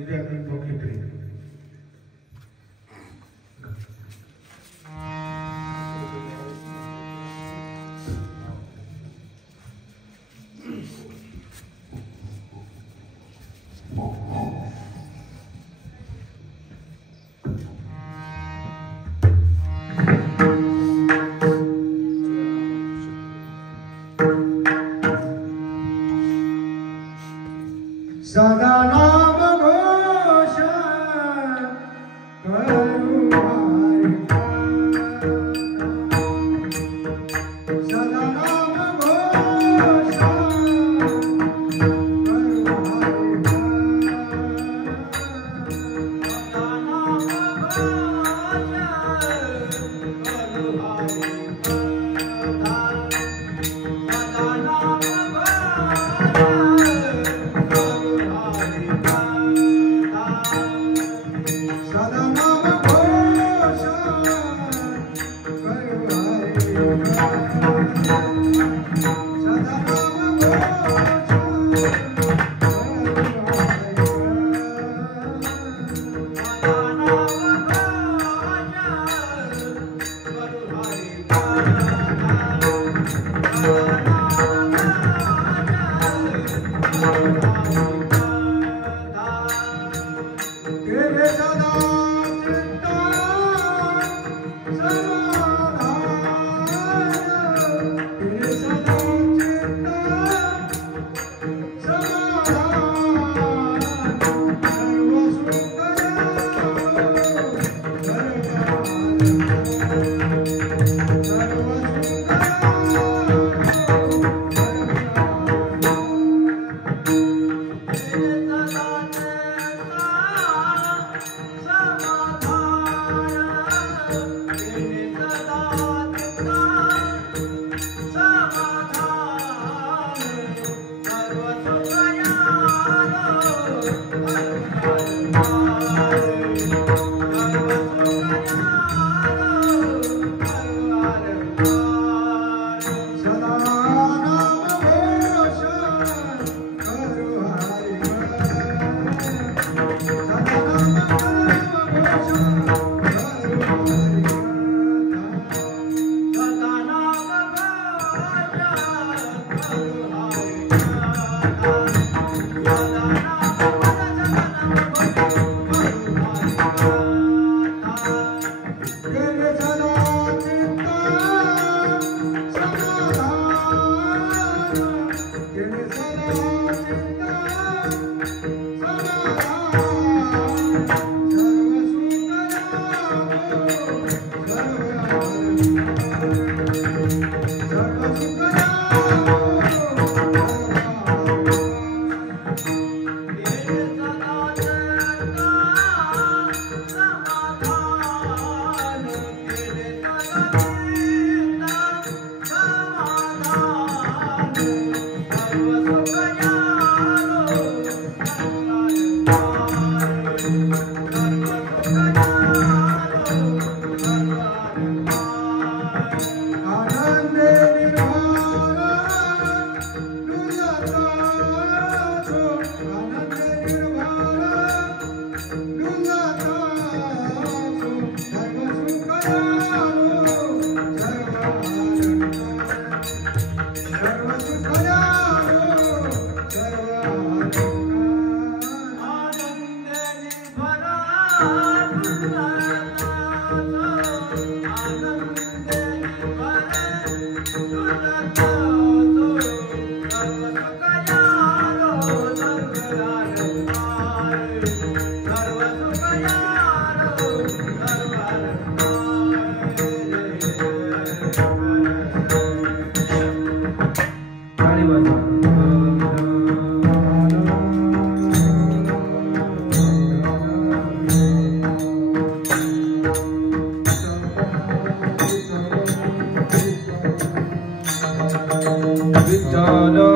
ಇದೆ ಅದನ್ನ ಹೋಗಿದ್ರಿ सदा नाम घोष करू हरि सदा नाम घोष करू हरि सदा नाम घोष करू हरि सदा नाम Vittala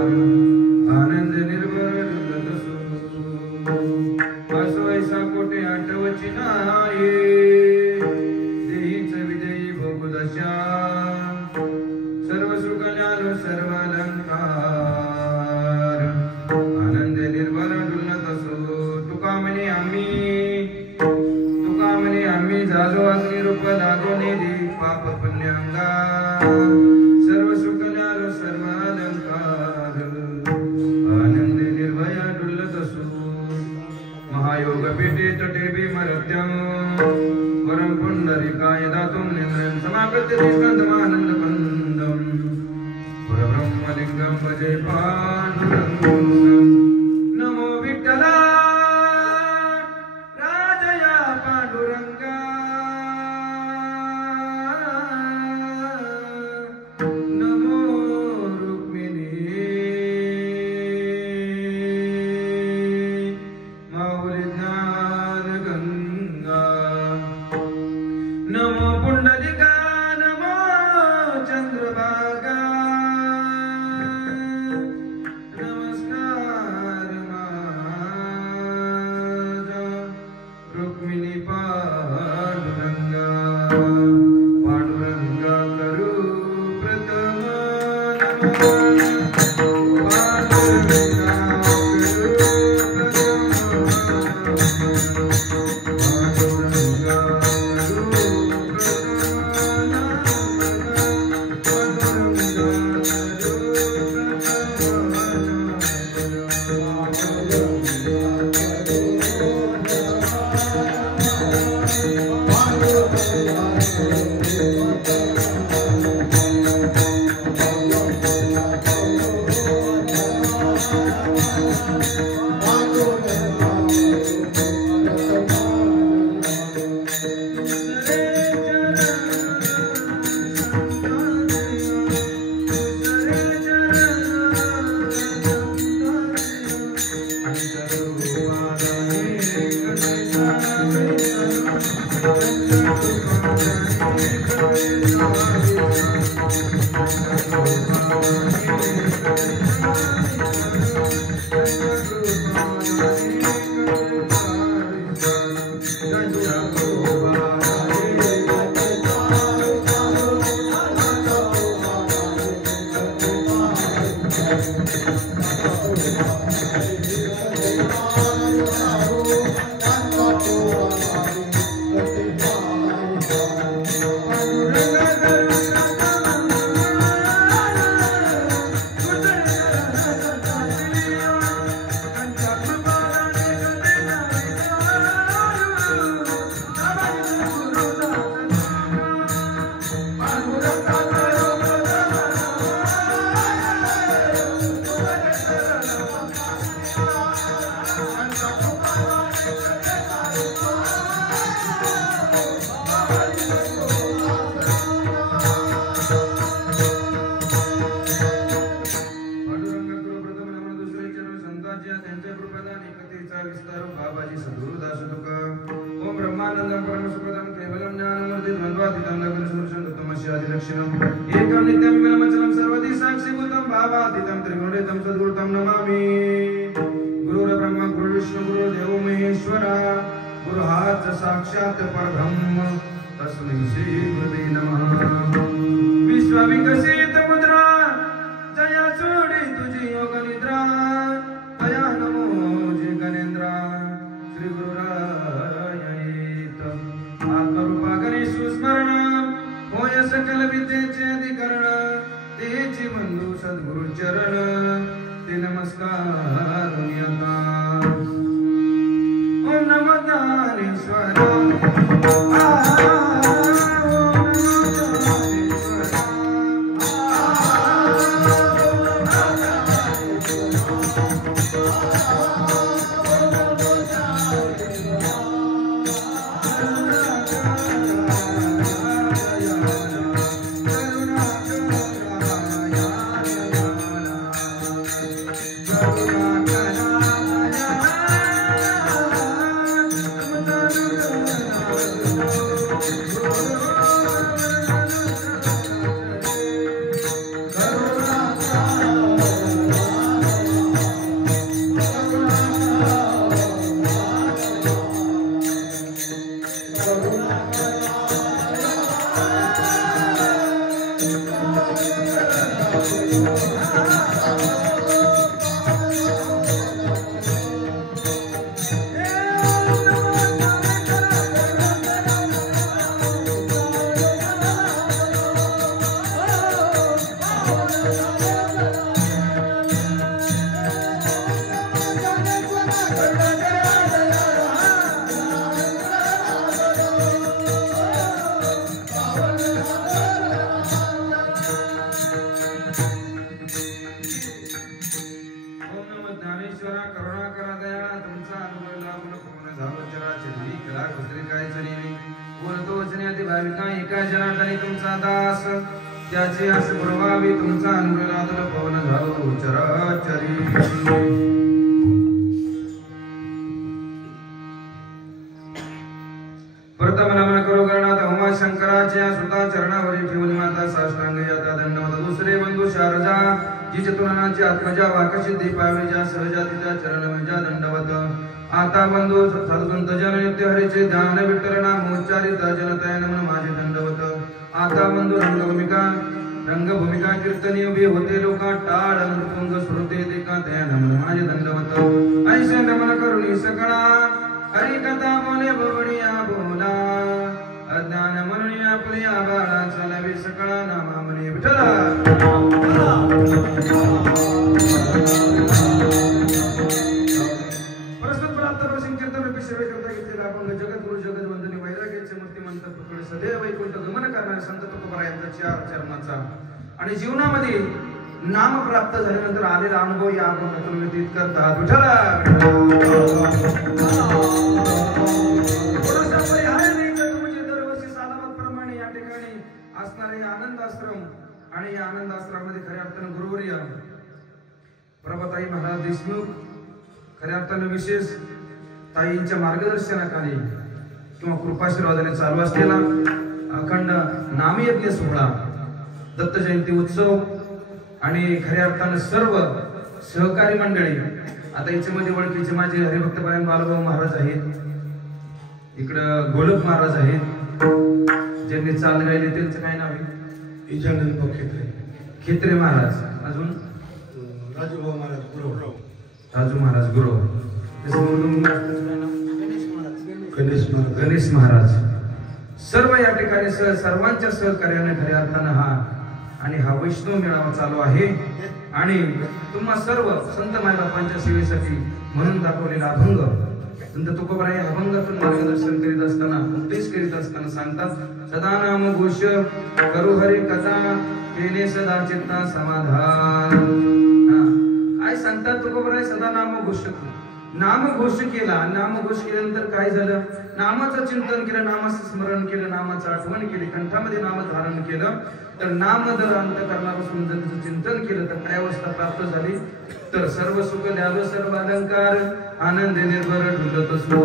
आनंद निर्भर डुलतसो असो ऐसा कोटे आठवची नाये देहीच विजयी भोगदशा सर्व सुख ज्ञान सर्व अलंकार आनंद निर्भर डुलतसो तुका म्हणे आम्ही झालो अग्निरूप लागो निधी पाप पुण्यांगा सर्व सुख ज्ञान सर्व अलंकार आनंद निर्भय डुलतसो महायोग पेटे तटे भीमरत्यं परम पुंडरीकाय दातुं निन्द्रं समागत्य निष्कंदमानंद बंदं परब्रह्मलिंगं भजे पांडुरंगं नमो विठ्ठला राजया पांडुरंगा नमो रुक्मिणी माऊली ज्ञान गंगा नमो पुंडलिका नमो चंद्रभागा नमस्कार माझा रुक्मिणी पांडुरंगा पांडुरंगा करू प्रथम नमन पांडुरंगा करू प्रथम पांडुरंगा करू त्यांच्या कृपादान एकतेचा विस्तार बाबाजी सद्गुरुदास तुका ओम ब्रह्मानंदं परमसुखदं केवलं ज्ञानमूर्ति द्वंद्वातीतं लग्नसुदर्शनं तमस्यादिलक्षणं एकं नित्यं विमलमचलं सर्वदी साक्षीभूतं भावातीतं त्रिगुणरहितं सद्गुरुतं नमामि गुरुर्ब्रह्मा गुरुर्विष्णु गुरुर्देवो महेश्वरा गुरुहाच साक्षात् परब्रह्म तस्मै श्री गुरुवे नमः विश्वविकसित मुद्रा जया चोडी तुझी योग निद्रा दया नमो जे गणेंद्रा श्री गुरुरायित आत्मरूपा गणेश स्मरण होय सकल विद्येचे अधिकरण तेची बंधू सद्गुरु चरण ते नमस्कार दुनियाता ओम नमो ज्ञानेश्वरा Kara त्याचे असे प्रभावी तुमचा अनुराधाला पवन झालो चराचरी प्रथम नमन करो करणात उमा शंकराच्या सुता चरणावरी ठेवून माता साष्टांग याता दंडवत दुसरे बंधू शारदा जिचे तुलनाची आत्मजा वाकसिद्धी पावेजा सहजातीच्या चरणमेजा दंडवत आता बंधू सद्गंत जन नित्य हरीचे ध्यान विठ्ठल नाम उच्चारित जनतय नमन माझे दंडवत आता बंधू रंगभूमिका कीर्तनी उभे होते लोका टाळ नृतुंग श्रोते देखा त्या नमन माझे दंडवत ऐसे नमन करुणी सकळा हरी कथा बोले बवणिया बोला अज्ञान म्हणून आपल्या बाळा चलावी सकळा नामा म्हणे विठ्ठला प्रस्तुत प्राप्त प्रसंग कीर्तन रूपी सेवे करता घेतलेला आपण जगद्गुरु जगद्वंदनी वैराग्याचे मूर्तिमंत पुतळे सदैव वैकुंठ गमन करणारे संत तुकोबारायांचा चार चरणाचा आणि जीवनामध्ये नाम प्राप्त झाल्यानंतर आलेला अनुभव या आपण व्यतीत करतात विठ्ठला म्हणजे दरवर्षी सालाबाद या ठिकाणी असणारे आनंद आश्रम आणि या आनंद आश्रमामध्ये खऱ्या अर्थानं गुरुवर्य प्रभाताई महाराज देशमुख खऱ्या अर्थानं विशेष ताईंच्या मार्गदर्शनाखाली किंवा कृपाशीर्वादाने चालू असलेला अखंड नामयज्ञ सोहळा दत्त जयंती उत्सव आणि खऱ्या अर्थानं सर्व सहकारी मंडळी आता याच्यामध्ये ओळखीचे माझे हरिभक्तपरायण बालभाऊ महाराज आहेत इकडं गोलक महाराज आहेत ज्यांनी चाल गायले त्यांचं काय नाव आहे इजानंद खेत्रे खेत्रे महाराज अजून राजूभाऊ महाराज गुरु राजू महाराज गुरु गणेश महाराज सर्व या ठिकाणी सर्वांच्या सहकार्याने खऱ्या अर्थानं हा आणि हा वैष्णव मेळावा चालू आहे आणि तुम्हा सर्व संत मायबापांच्या सेवेसाठी म्हणून दाखवलेला अभंग संत तुकोबाराय अभंगातून मार्गदर्शन करीत असताना उपदेश करीत असताना सांगतात सदा नाम घोष करू हरी कथा केले सदा चित्ता समाधान काय सांगतात तुकोबाराय सदा नाम घोष नामघोष केला नामघोष केल्यानंतर काय झालं नामाचं चिंतन केलं नामाचं स्मरण केलं नामाचं आठवण केली कंठामध्ये नाम धारण केलं तर नाम जर अंतःकरणापासून जर चिंतन केलं तर काय अवस्था प्राप्त झाली तर सर्व सुख ल्याव सर्व अलंकार आनंद निर्भर ढुलत असो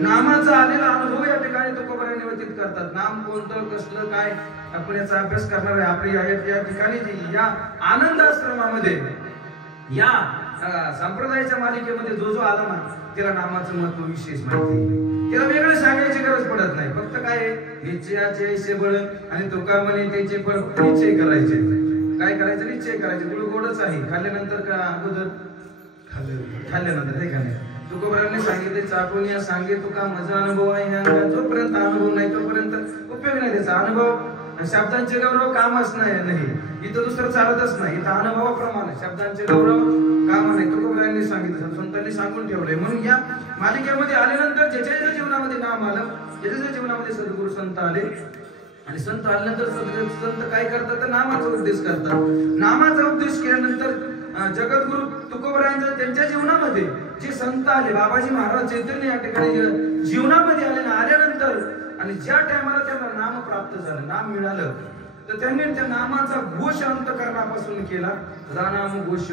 नामाचा आलेला अनुभव या ठिकाणी तुकोबाराय व्यतीत करतात नाम कोणतं कसलं काय आपण याचा अभ्यास करणार आहे आपली या ठिकाणी या आनंद आश्रमामध्ये या संप्रदायाच्या मालिकेमध्ये जो आला ना त्याला नामाचं महत्व विशेष माहिती त्याला वेगळं सांगायची गरज पडत नाही फक्त काय निश्चयाचे ऐसे बळ आणि तुका म्हणे त्याचे फळ निश्चय करायचे काय करायचं निश्चय करायचे गुळ गोडच आहे खाल्ल्यानंतर का अगोदर खाल्ल्यानंतर हे का नाही तुकोबारायांनी सांगितले चाकून या सांगे तुका माझा अनुभव आहे जोपर्यंत अनुभव नाही तोपर्यंत उपयोग नाही त्याचा अनुभव शब्दांचे गौरव कामच नाही इथं दुसरं चालतच नाही इथं अनुभवाप्रमाणे शब्दांचे गौरव काम नाही तुकोबारायांनी सांगितलं संतांनी सांगून ठेवलंय म्हणून या मालिकेमध्ये आल्यानंतर ज्याच्या जीवनामध्ये नाम आलं ज्याच्या जीवनामध्ये सद्गुरू संत आले आणि संत आल्यानंतर संत काय करतात तर नामाचा उपदेश करतात नामाचा उपदेश केल्यानंतर जगद्गुरु तुकोबारायांच्या त्यांच्या जीवनामध्ये जे संत आले बाबाजी महाराज चैतन्य या ठिकाणी जीवनामध्ये आल्यानंतर आणि ज्या टायमाला त्यांना नाम प्राप्त झालं नाम मिळालं तर त्यांनी त्या नामाचा घोष अंतःकरणापासून केला नाम घोष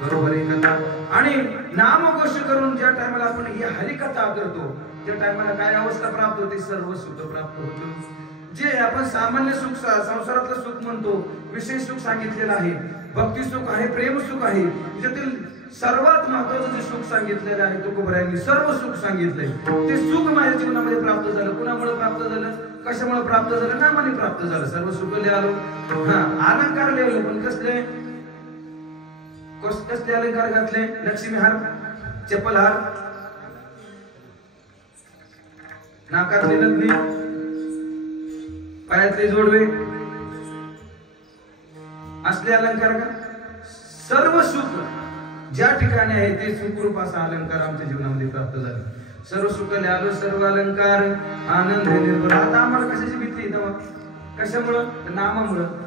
बरोबर कथा आणि नाम घोष करून ज्या टायमाला आपण ही हरिकथा करतो त्या टायमाला काय अवस्था प्राप्त होते सर्व सुख प्राप्त होतं जे आपण सामान्य सुख संसारातलं सुख म्हणतो विशेष सुख सांगितलेलं आहे भक्ती सुख आहे प्रेम सुख आहे ज्यातील सर्वात महत्त्वाचं जे सुख सांगितलेलं आहे तुकोबारायांनी सर्व सुख सांगितलंय ते सुख माझ्या जीवनामध्ये प्राप्त झालं कुणामुळे प्राप्त झालं कशामुळे प्राप्त झालं? नामाने प्राप्त झालं. सर्व सुख आलो. हा, अलंकार लिहिले पण कसले कसले अलंकार घातले? लक्ष्मी हार, चप्पल हार, नाकातली नथनी, पायातले जोडवे, असले अलंकार का? सर्व सुख ज्या ठिकाणी आहे ते सुखरूप असा अलंकार आमच्या जीवनामध्ये प्राप्त झाले. सर्व सुख आलो, सर्व अलंकार, आनंद निर्भर. आता आम्हाला कशाची भीती? कशामुळं? नामामुळं.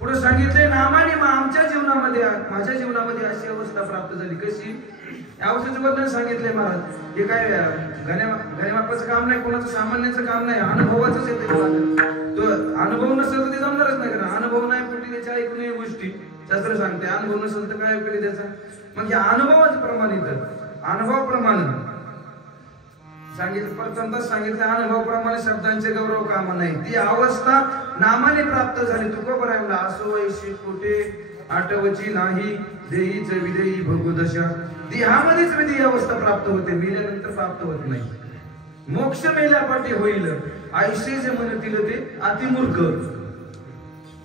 पुढे सांगितले नामाने आमच्या जीवनामध्ये, माझ्या जीवनामध्ये अशी अवस्था प्राप्त झाली. कशी? या अवस्थेचं वर्णन सांगितलंय महाराज. हे काय गणेमापाचं काम नाही, कोणाचं सामान्याचं काम नाही, अनुभवाचंच येते. तो अनुभव नसेल तर ते जमणारच नाही. कारण अनुभव नाही पोटी त्याच्या ऐकून या गोष्टी शास्त्र सांगते. अनुभव नसेल तर काय उपयोग त्याचा? मग या अनुभवाचं प्रमाणित, अनुभवाप्रमाणे सांगितलं. प्रथमतच सांगितलं अनुभवाप्रमाणे शब्दांचे गौरव कामा नाही. ती अवस्था नामाने प्राप्त झाली. तुकोबर आहे म्हणला, असो ऐशी कोटे आठवची नाही देहीच विदेही भोगदशा. देहामध्येच मी ती अवस्था प्राप्त होते, मेल्यानंतर प्राप्त होत नाही. मोक्ष मेल्यापाठी होईल ऐशी जे म्हणतील ते अतिमूर्ख.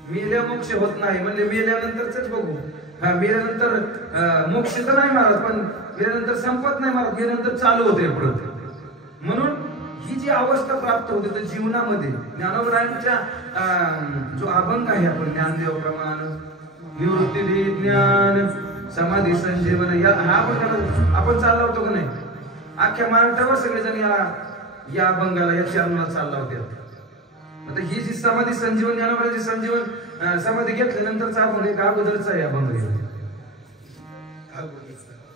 मेल्या मोक्ष होत नाही म्हणजे मेल्यानंतरच बघू. हा, मेल्यानंतर मोक्ष तर नाही महाराज, पण मेल्यानंतर संपत नाही महाराज, मेल्यानंतर चालू होते परत. म्हणून ही जी अवस्था प्राप्त होते तर जीवनामध्ये ज्ञानोबरायांच्या जो अभंग आहे, आपण ज्ञानदेव प्रमाण, निवृत्ती ज्ञान, समाधी संजीवन, या अभंगाला आपण चालला होतो का नाही? अख्ख्या महाराष्ट्रावर सगळेजण या अभंगाला, या चरणाला चालला होते. आता ही जी समाधी संजीवन, ज्ञानोबराची संजीवन समाधी घेतल्यानंतरचा अभंग एक अगोदरचा आहे अभंग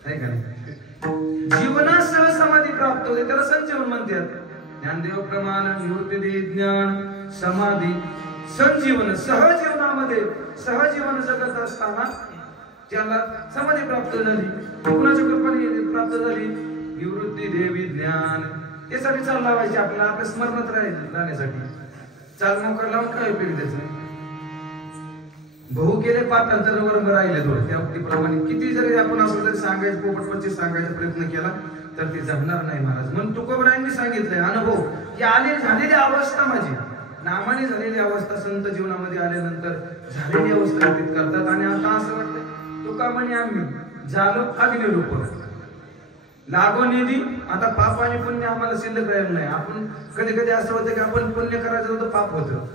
आहे का नाही? जीवनासह समाधी प्राप्त होते त्याला संजीवन म्हणतात. ज्ञानदेव प्रमाण, निवृत्ती ज्ञान, समाधी संजीवन. सहजीवनामध्ये सहजीवन जगत असताना त्याला समाधी प्राप्त झाली. कुणाच्या कृपेने प्राप्त झाली? निवृत्ती देवी ज्ञान. यासाठी चाल लावायची आपल्याला, आपल्या स्मरणात राहण्यासाठी. चाल मोकर लावून काय उपयोग त्याचा? बहु केले पाठांतर वर्ग राहिले थोडे. त्या प्रमाणे किती जरी आपण असं जरी सांगायचं, पोपटपच्ची सांगायचा प्रयत्न केला तर ते जमणार नाही महाराज. म्हणून तुकोबरायांनी सांगितलंय अनुभव की आली झालेली अवस्था माझी, नामाने झालेली अवस्था संत जीवनामध्ये आल्यानंतर झालेली अवस्था व्यतीत करतात. आणि आता असं वाटतं तुका म्हणे आम्ही झालो अग्निरूप, लागो निधी. आता पाप आणि पुण्य आम्हाला शिल्लक राहिलं नाही. आपण कधी कधी असं होतं की आपण पुण्य करायचं होतं, पाप होतं.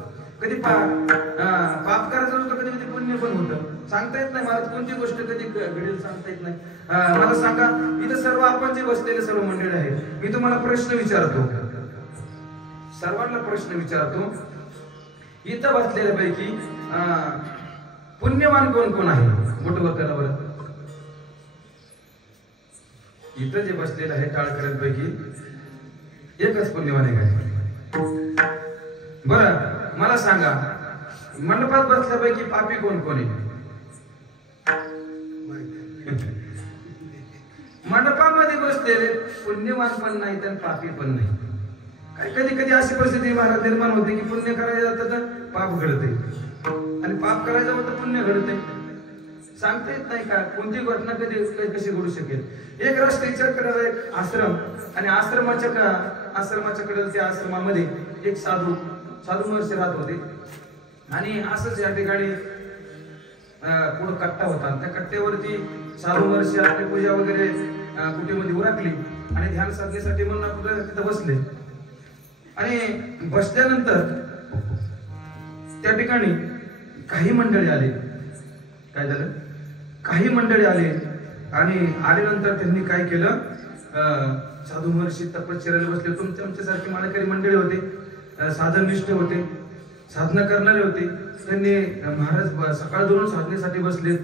कधी पाप करायचं होतं, कधी कधी पुण्य पण होतं. सांगता येत नाही महाराज, कोणती गोष्ट कधी घडेल सांगता येत नाही. मला सांगा, इथं सर्व आपण जे बसलेले सर्व मंडळी आहेत, मी तुम्हाला प्रश्न विचारतो, सर्वांना प्रश्न विचारतो. इथं बसलेल्यापैकी पुण्यवान कोण कोण आहे? मोठं करा बरं. इथं जे बसलेलं आहे टाळकऱ्यांपैकी एकच पुण्यवान आहे काय? बरं मला सांगा, मंडपात बसल्यापैकी पापी कोण कोण आहे? मंडपामध्ये बसलेले पुण्यवान पण नाही तर पापी पण नाही. काय कधी कधी अशी परिस्थिती महाराज निर्माण होते की पुण्य करायचं जातं तर पाप घडते, आणि पाप करायचं होतं पुण्य घडते. सांगता येत नाही का कोणती घटना कधी कशी घडू शकेल. एक रस्त्याच्या कडेला एक आश्रम, आणि आश्रमाच्या कडेला त्या आश्रमामध्ये एक साधू महर्षी राहत होते. आणि असंच या ठिकाणी पुढं कट्टा होता. त्या कट्ट्यावरती साधू महर्षी आपली पूजा वगैरे कुठेमध्ये उरकली आणि ध्यान साधनेसाठी म्हणून कुठे तिथं बसले. आणि बसल्यानंतर त्या ठिकाणी काही मंडळी आले. काय झालं? काही मंडळी आले आणि आल्यानंतर त्यांनी काय केलं, साधू महर्षी तपश्चर्याला बसले. तुमच्यासारखे माळकरी मंडळी होते, साधननिष्ठ होते, साधना करणारे होते. त्यांनी महाराज सकाळ धरून साधनेसाठी बसले.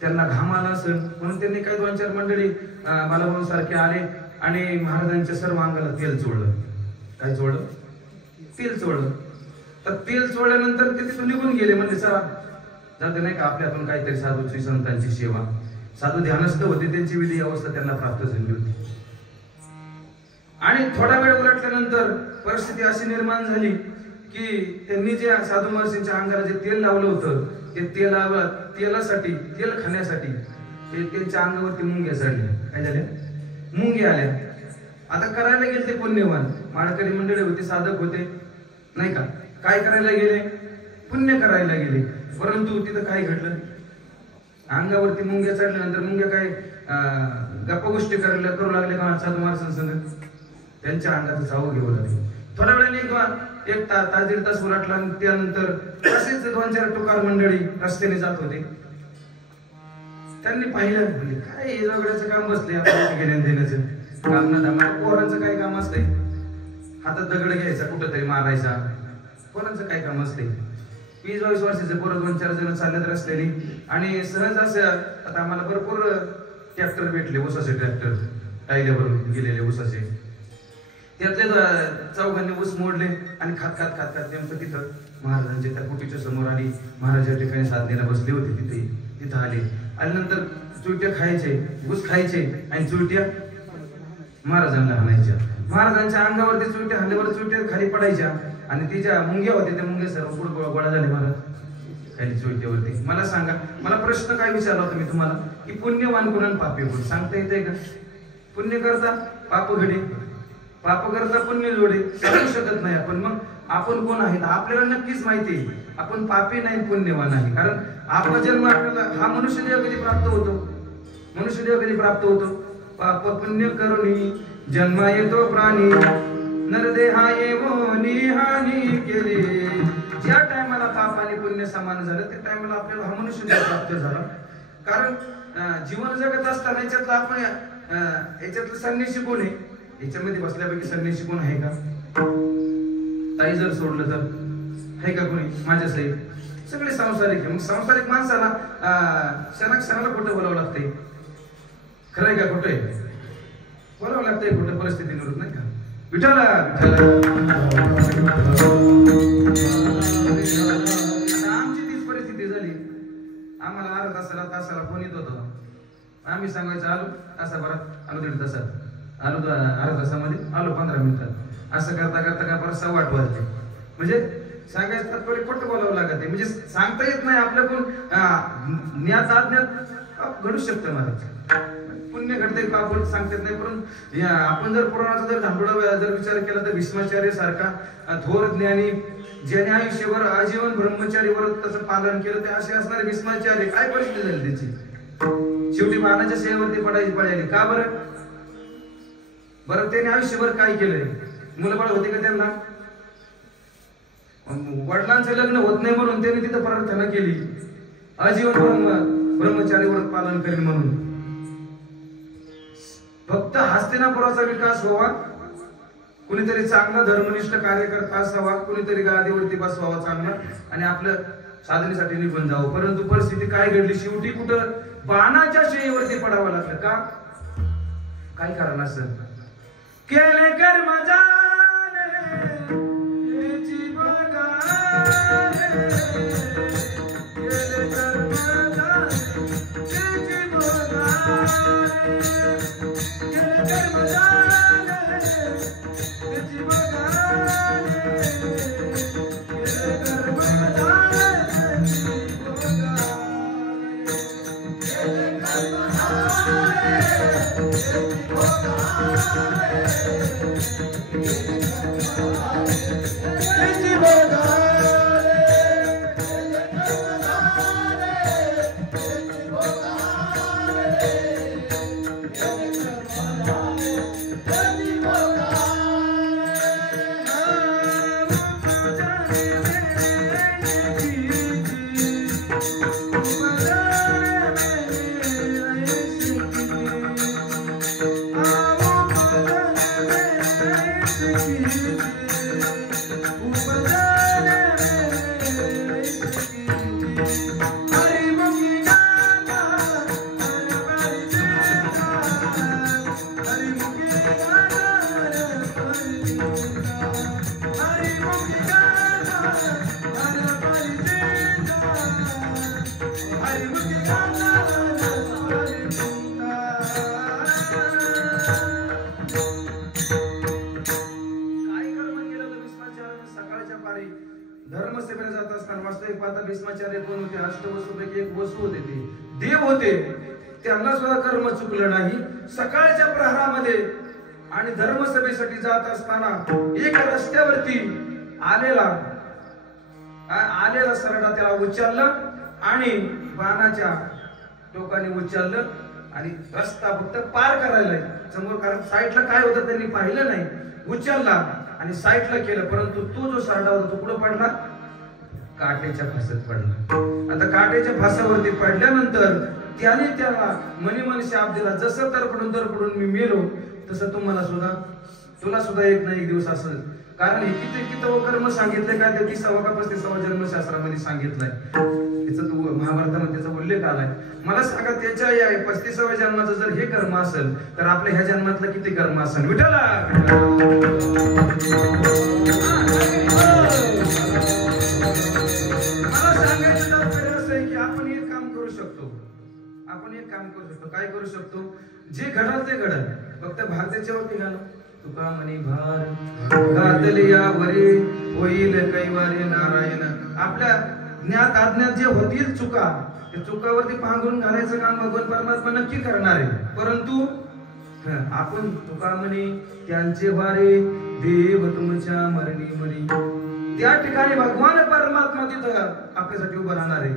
त्यांना घाम आला असेल म्हणून त्यांनी काही 2-4 मंडळी मला म्हणून सारखे आले आणि महाराजांच्या सर्व अंगाला तेल चोळलं. काय चोळलं? तेल चोळलं. तर तेल चोळल्यानंतर ते तिथून निघून गेले. म्हणजे चला जाते नाही का आपल्यातून काहीतरी साधूची संतांची सेवा. साधू ध्यानस्थ होते, त्यांची विधी अवस्था त्यांना प्राप्त झाली होती. आणि थोडा वेळ उलटल्यानंतर परिस्थिती अशी निर्माण झाली की त्यांनी जे साधू महर्षींच्या अंगाला जे तेल लावलं होतं ते तेलासाठी, तेल खाण्यासाठी ते त्यांच्या अंगावरती मुंग्या चढल्या. काय झाल्या? मुंग्या आल्या. आता करायला गेले ते पुण्यवान माळकरी मंडळी होते, साधक होते. नाही का? काय करायला गेले? पुण्य करायला गेले. परंतु तिथं काय घडलं? अंगावरती मुंग्या चढल्यानंतर मुंग्या काय गप्पा गोष्टी करू लागले का साधू महाराजांसंग? त्यांच्या अंगात चाव घेऊ लागले. थोड्या वेळाने एक तास दीड तास उलटला आणि त्यानंतर असेच 2-4 टुकार मंडळी रस्त्याने जात होते. त्यांनी पाहिलं, म्हणजे काय हे झगड्याचं काम बसले, आपल्याला घेण्या देण्याचं काम ना दामा. पोरांचं काय काम असतंय? हातात दगड घ्यायचा, कुठंतरी मारायचा. पोरांचं काय काम असतंय? 20-22 वर्षाचे पोरं 2-4 जण चालत रस्त्याने आणि सहज असं आता आम्हाला भरपूर ट्रॅक्टर भेटले, ऊसाचे ट्रॅक्टर टायल्यावरून गेलेले ऊसाचे. त्यातले चौघांनी ऊस मोडले आणि खात नेमकं तिथं महाराजांच्या त्या कुटीच्या समोर आली. महाराज या ठिकाणी साधनेला बसले होते. तिथं आले आणि नंतर चुलट्या खायचे, ऊस खायचे आणि चुलट्या महाराजांना हाणायच्या. महाराजांच्या अंगावरती चुलट्या हाणल्यावर चुलट्या खाली पडायच्या आणि तिच्या मुंग्या होत्या, त्या मुंग्या सर्व पुढे गोळा झाले महाराज खाली चुलट्यावरती. मला सांगा, मला प्रश्न काय विचारला होता मी तुम्हाला की पुण्यवान कोण आणि पापी कोण सांगता येते का? पुण्य करता पाप घडे, पाप करता पुण्य जोडे, सांगू शकत नाही आपण. मग आपण कोण आहेत? आपल्याला नक्कीच माहिती आहे आपण पापी नाही, पुण्यवान आहे. कारण आपला जन्म आपल्याला हा मनुष्यदेह कधी प्राप्त होतो? मनुष्यदेह कधी प्राप्त होतो? पाप पुण्य करुणी जन्म येतो प्राणी, नरदेहा येवोनी हानी केली. ज्या टायमाला पाप आणि पुण्य समान झालं त्या टायमाला आपल्याला हा मनुष्यदेह प्राप्त झाला. कारण जीवन जगत असताना याच्यातलं आपण याच्यातलं संन्यासी कोण आहे? याच्यामध्ये बसल्यापैकी संन्यासी कोण आहे का? ताई जर सोडलं तर आहे का कोणी? माझ्या सहित सगळे सांसारिक आहे. मग सांसारिक माणसाला क्षणाला खोटं बोलावं लागतंय. खरं आहे का? खोटं आहे बोलावं लागतंय, खोटं परिस्थितीनुरूप, नाही का? विठाला आमची तीच परिस्थिती झाली. आम्हाला अर्धा तासाला फोन येत होता. आम्ही सांगायचं आलो तासाभरात, आलो 1.5 तासात, आलो अर्ध्या तासामध्ये, आलो 15 मिनिटात. असं करता का परत 7:15 वाजले. म्हणजे सांगायचं तात्पर्य खोटं बोलावं लागत. म्हणजे सांगता येत नाही आपल्याकडून. ज्ञात अज्ञात घडू शकतं महाराज. पुण्य घडतंय पाप सांगता येत नाही. परंतु आपण जर पुराणाचा जर धांडोळा जर विचार केला तर भीष्माचार्य सारखा थोर ज्ञानी ज्याने आयुष्यभर आजीवन ब्रह्मचारी व्रत त्याचं पालन केलं, ते असे असणारे भीष्माचार्य काय परिस्थिती झाली त्याची? शेवटी बाणाच्या सेवेवरती पडायची पडायली. का बरं? त्याने आयुष्यभर काय केलंय? मुलबाळ होते का त्यांना? वडिलांचं लग्न होत नाही म्हणून त्यांनी तिथं प्रार्थना केली, आजीवन ब्रह्मचारी व्रत पालन करेल म्हणून. फक्त हस्तिनापुराचा विकास व्हावा, कुणीतरी चांगला धर्मनिष्ठ कार्यकर्ता असावा, कुणीतरी गादीवरती बसवावा चांगला आणि आपल्या साधनेसाठी निघून जावं. परंतु परिस्थिती काय घडली? शेवटी कुठं बाणाच्या शेळीवरती पडावं लागलं. का? काय कारण असं? केले कर्म जाने याची बघा रे, केले कर्म जाने याची बघा रे, केले कर्म जाने याची बघा रे, केले कर्म जाने याची बघा रे, केले कर्म जाने याची बघा रे. धर्मसेवेला जात असताना वास्तविक पाहता भीष्माचार्य कोण होते? अष्टवसूपैकी एक वसू होते, ते देव होते. त्यांना सुद्धा कर्म चुकलं नाही. सकाळच्या प्रहरामध्ये आणि धर्मसभेसाठी जात असताना एक रस्त्यावरती आलेला सरडा त्याला उचललं आणि बाणाच्या टोकाने उचललं आणि रस्ता फक्त पार करायला समोर, कारण साईडला काय होतं त्यांनी पाहिलं नाही. उचलला आणि साईडला केलं, परंतु तो जो सरडा होता तो कुठं पडला? काटेच्या फासात पडला. आता काटेच्या फासावरती पडल्यानंतर त्याने त्याला मनी शाप दिला, जसं तरपडून मी मेलो तसं तुला सुद्धा एक ना एक दिवस असेल. कारण हे किती कर्म सांगितलंय का ते 30वा का 35वा जन्मशास्त्रामध्ये सांगितलंय. त्याचा तो महाभारतामध्ये त्याचा उल्लेख आलाय. मला सांगा त्याच्या या 35व्या जन्माचं जर हे कर्म असेल तर आपल्या ह्या जन्मातलं किती कर्म असेल? विठ्ठला मला सांगायचं तात्पर्य असं आहे की आपण एक काम करू शकतो. काय करू शकतो? जे घडल ते घडल, फक्त भाग त्याच्यावरती घाला. तुका म्हणे भार घातले यावरे होईल कैवारे नारायण. आपल्या ज्ञात अज्ञात जे होतील चुका, त्या चुकावरती पांघरून घालायचं काम भगवान परमात्मा नक्की करणार आहे. परंतु आपण तुका म्हणे त्यांचे वारे देव तुमच्या मरणी मरी, त्या ठिकाणी भगवान परमात्मा तिथं आपल्यासाठी उभं राहणार आहे.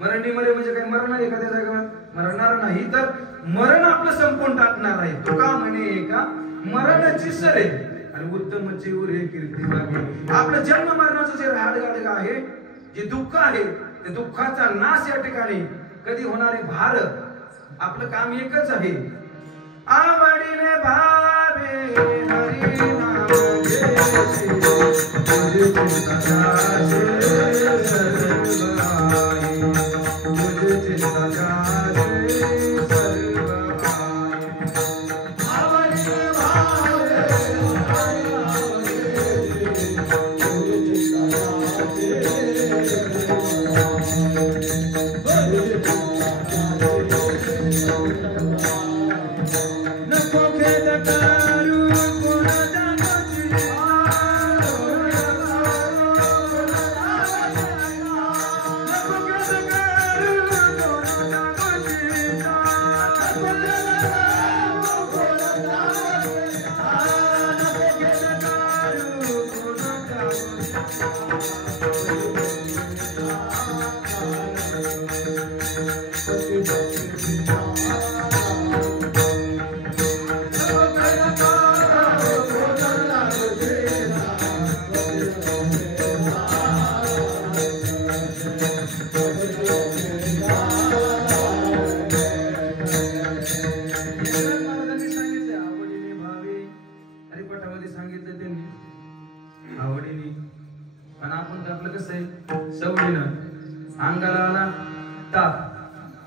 मरणी मरे म्हणजे काय? मरणार एखाद्या जागेवर मरणार नाही, तर मरण आपलं संपून टाकणार आहे. तुका म्हणे का मरणाची सरे आणि उत्तम चिवरे कीर्ती मागे. आपलं जन्म मरणाचं जे राडगाड आहे, जे दुःख आहे, त्या दुःखाचा नाश या ठिकाणी कधी होणार आहे? भार. आपलं काम एकच आहे, आवडीने भावे हरी नाम घेशी, तुझे चिंता जाशे सर्व आई, तुझे चिंता जाशे सर्व आई. आवडीने भावे हरी नाम घेशी, तुझे चिंता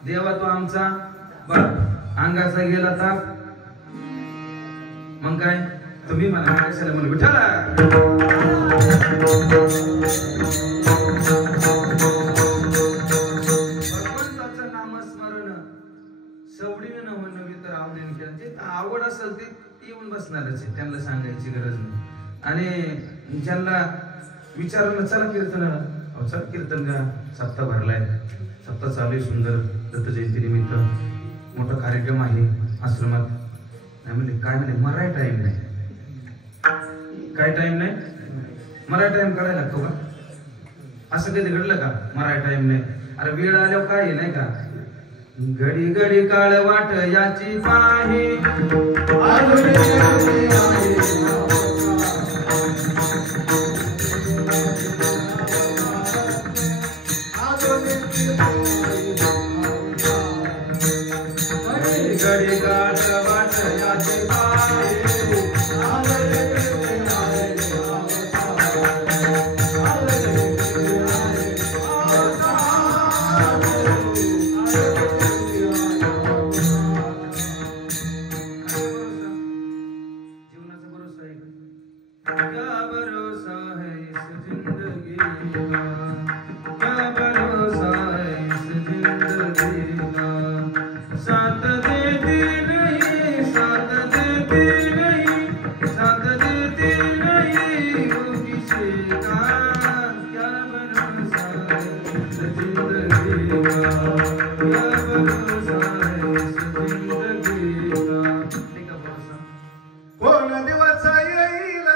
देवा तो आमचा अंगाचा गेला ताप. मग काय तुम्ही मला कशाला म्हणून विठ्ठला भगवंताचं नामस्मरण सवडीने नव्हे तर आवडीने केलं. जे आवड असेल ते येऊन बसणारच आहे, त्यांना सांगायची गरज नाही. आणि ज्यांना विचारलं चला कीर्तन, चल कीर्तन का सप्ताह भरलाय, सप्ताह चालू आहे सुंदर दत्त जयंती निमित्त मोठा कार्यक्रम आहे आश्रमात. नाही म्हणजे काय म्हणे मराय टाइम नाही. काय टाइम नाही? मराय टाइम काढायला लागतो का? असं कधी घडलं का? मराय टाइम नाही. अरे वेळ आल्यावर काय नाही का? घडी घडी काळ वाट याची पाही, घडी काळ वाट याची पाही, कोण दिवस येईल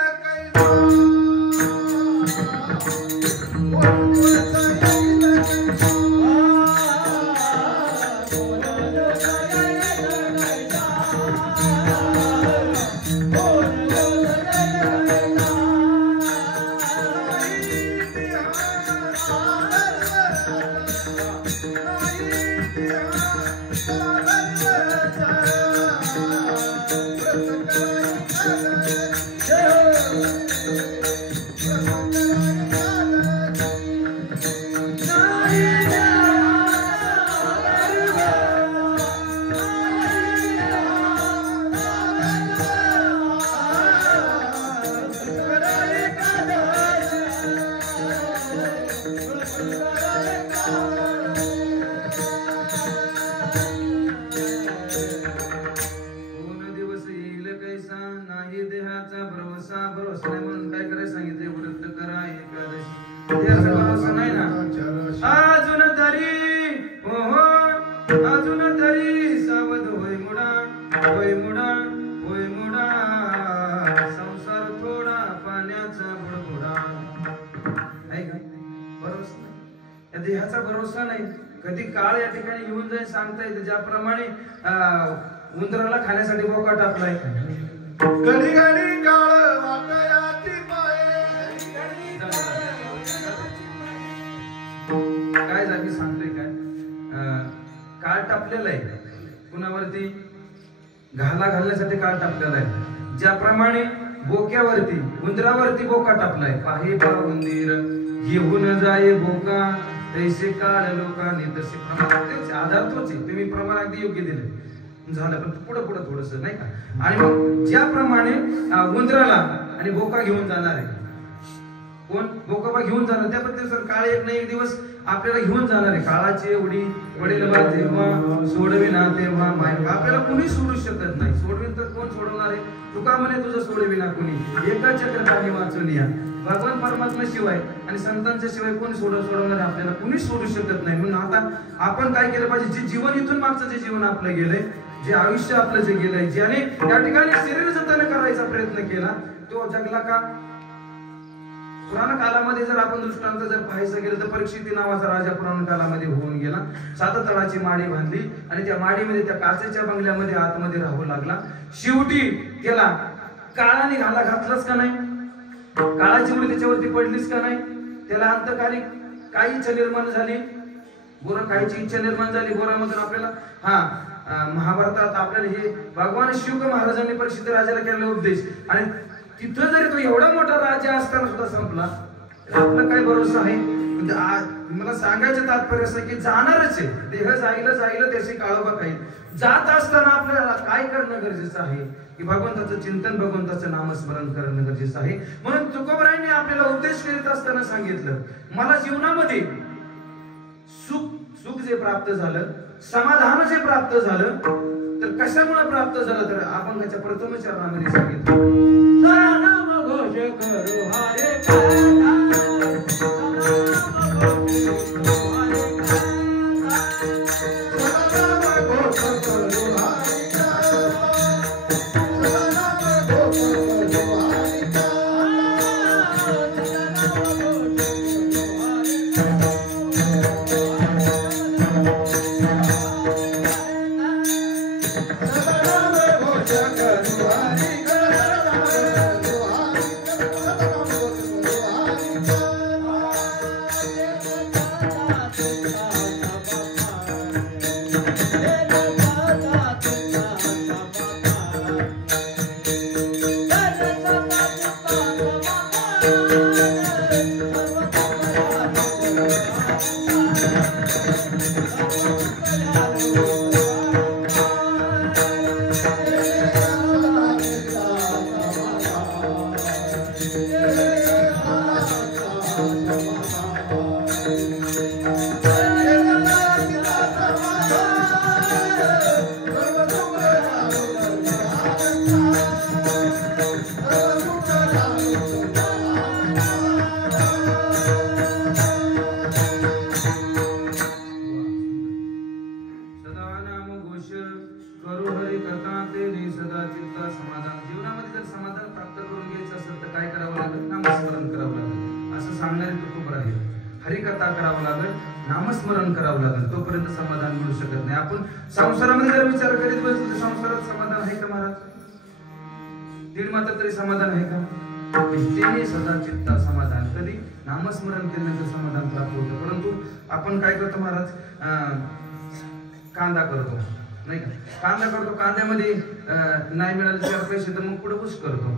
ह्याचा भरोसा नाही, कधी काळ या ठिकाणी येऊन जाईल सांगता येते. ज्याप्रमाणे उंदराला खाण्यासाठी बोका टाकलाय, घडी घडी काळ वाटयाची पाये. काय जागी सांगतोय काय, काळ टाकलेला आहे कुणावरती, घाला घालण्यासाठी काळ टाकलेला आहे. ज्याप्रमाणे बोक्यावरती उंदरावरती बोका टाकलाय, पाहे पा उंदीर घेऊन जाये बोका, तैसे काळ लोकांनी तसे प्रमाण. आधार तोच आहे, तुम्ही प्रमाण अगदी योग्य दिले झालं, पण पुढं पुढं थोडस नाही का. आणि मग ज्याप्रमाणे उंदराला आणि बोका घेऊन जाणार आहे, कोण बोकाबा घेऊन जाणार, त्या पद्धतीने काळ एक नाही एक दिवस आपल्याला घेऊन जाणार आहे. काळाची एवढी वडील तेव्हा सोडविना तेव्हा माय, आपल्याला कुणी सोडू शकत नाही. सोडविन तर कोण सोडवणार आहे, तुका म्हणे तुझं सोडविना कुणी, एका चक्रधारी वाचून या. भगवान परमात्मा शिवाय आणि संतांच्या शिवाय कोणी सोडवणार आपल्याला कुणी सोडू शकत नाही. म्हणून आता आपण काय केलं पाहिजे, जे जीवन इथून मागचं जे जीवन आपलं गेलंय, जे आयुष्य आपलं जे गेलंय, ज्याने त्या ठिकाणी शरीर जतन करायचा प्रयत्न केला, तो जगला का. पुराण कालामध्ये जर आपण दृष्टांत जर पाहायचं गेलं तर परीक्षित नावाचा राजा पुराण कालामध्ये होऊन गेला. 7 तळाची माडी बांधली आणि त्या माडीमध्ये त्या काचेच्या बंगल्यामध्ये आतमध्ये राहू लागला. शेवटी त्याला काळाने घाला घातलाच का नाही, काळाची उडी त्याच्यावरती पडलीच का नाही. त्याला अंतकाली काही इच्छा निर्माण झाली, गोरा काहीची इच्छा निर्माण झाली. गोरामधून आपल्याला महाभारतात आपल्याला हे भगवान शिव महाराजांनी परीक्षित राजाला केलेला उपदेश, आणि तिथं जरी तो एवढा मोठा राजा असताना सुद्धा संपला, आपला काय भरोसा आहे. म्हणजे मला सांगायचं तात्पर्य असं की जाणारच आहे, देह जाईल त्याचे काळोबा खाईल. जात असताना आपल्याला काय करणं गरजेचं आहे की भगवंताचं चिंतन, भगवंताचं नामस्मरण करणं गरजेचं आहे. म्हणून तुकोबरायांनी आपल्याला उपदेश करीत असताना सांगितलं, मला जीवनामध्ये सुख जे प्राप्त झालं, समाधान जे प्राप्त झालं, तर कशामुळे प्राप्त झालं, तर आपण त्याच्या प्रथम चरणामध्ये सांगितलं, घोष करू हरे नामस्मरण करावं लागेल, तोपर्यंत समाधान मिळू शकत नाही. आपण संसारामध्ये जर विचार करीत बसलो तर संसारात समाधान आहे का महाराज? दीड मात्र तरी समाधान आहे का? तेने सदा चित्ता समाधान, कधी नामस्मरण केल्यानंतर समाधान प्राप्त होतं. परंतु आपण काय करतो महाराज, कांदा करतो नाही का, कांदा करतो, कांद्यामध्ये नाही मिळाले 4 पैसे तर मग पुढे ऊस करतो.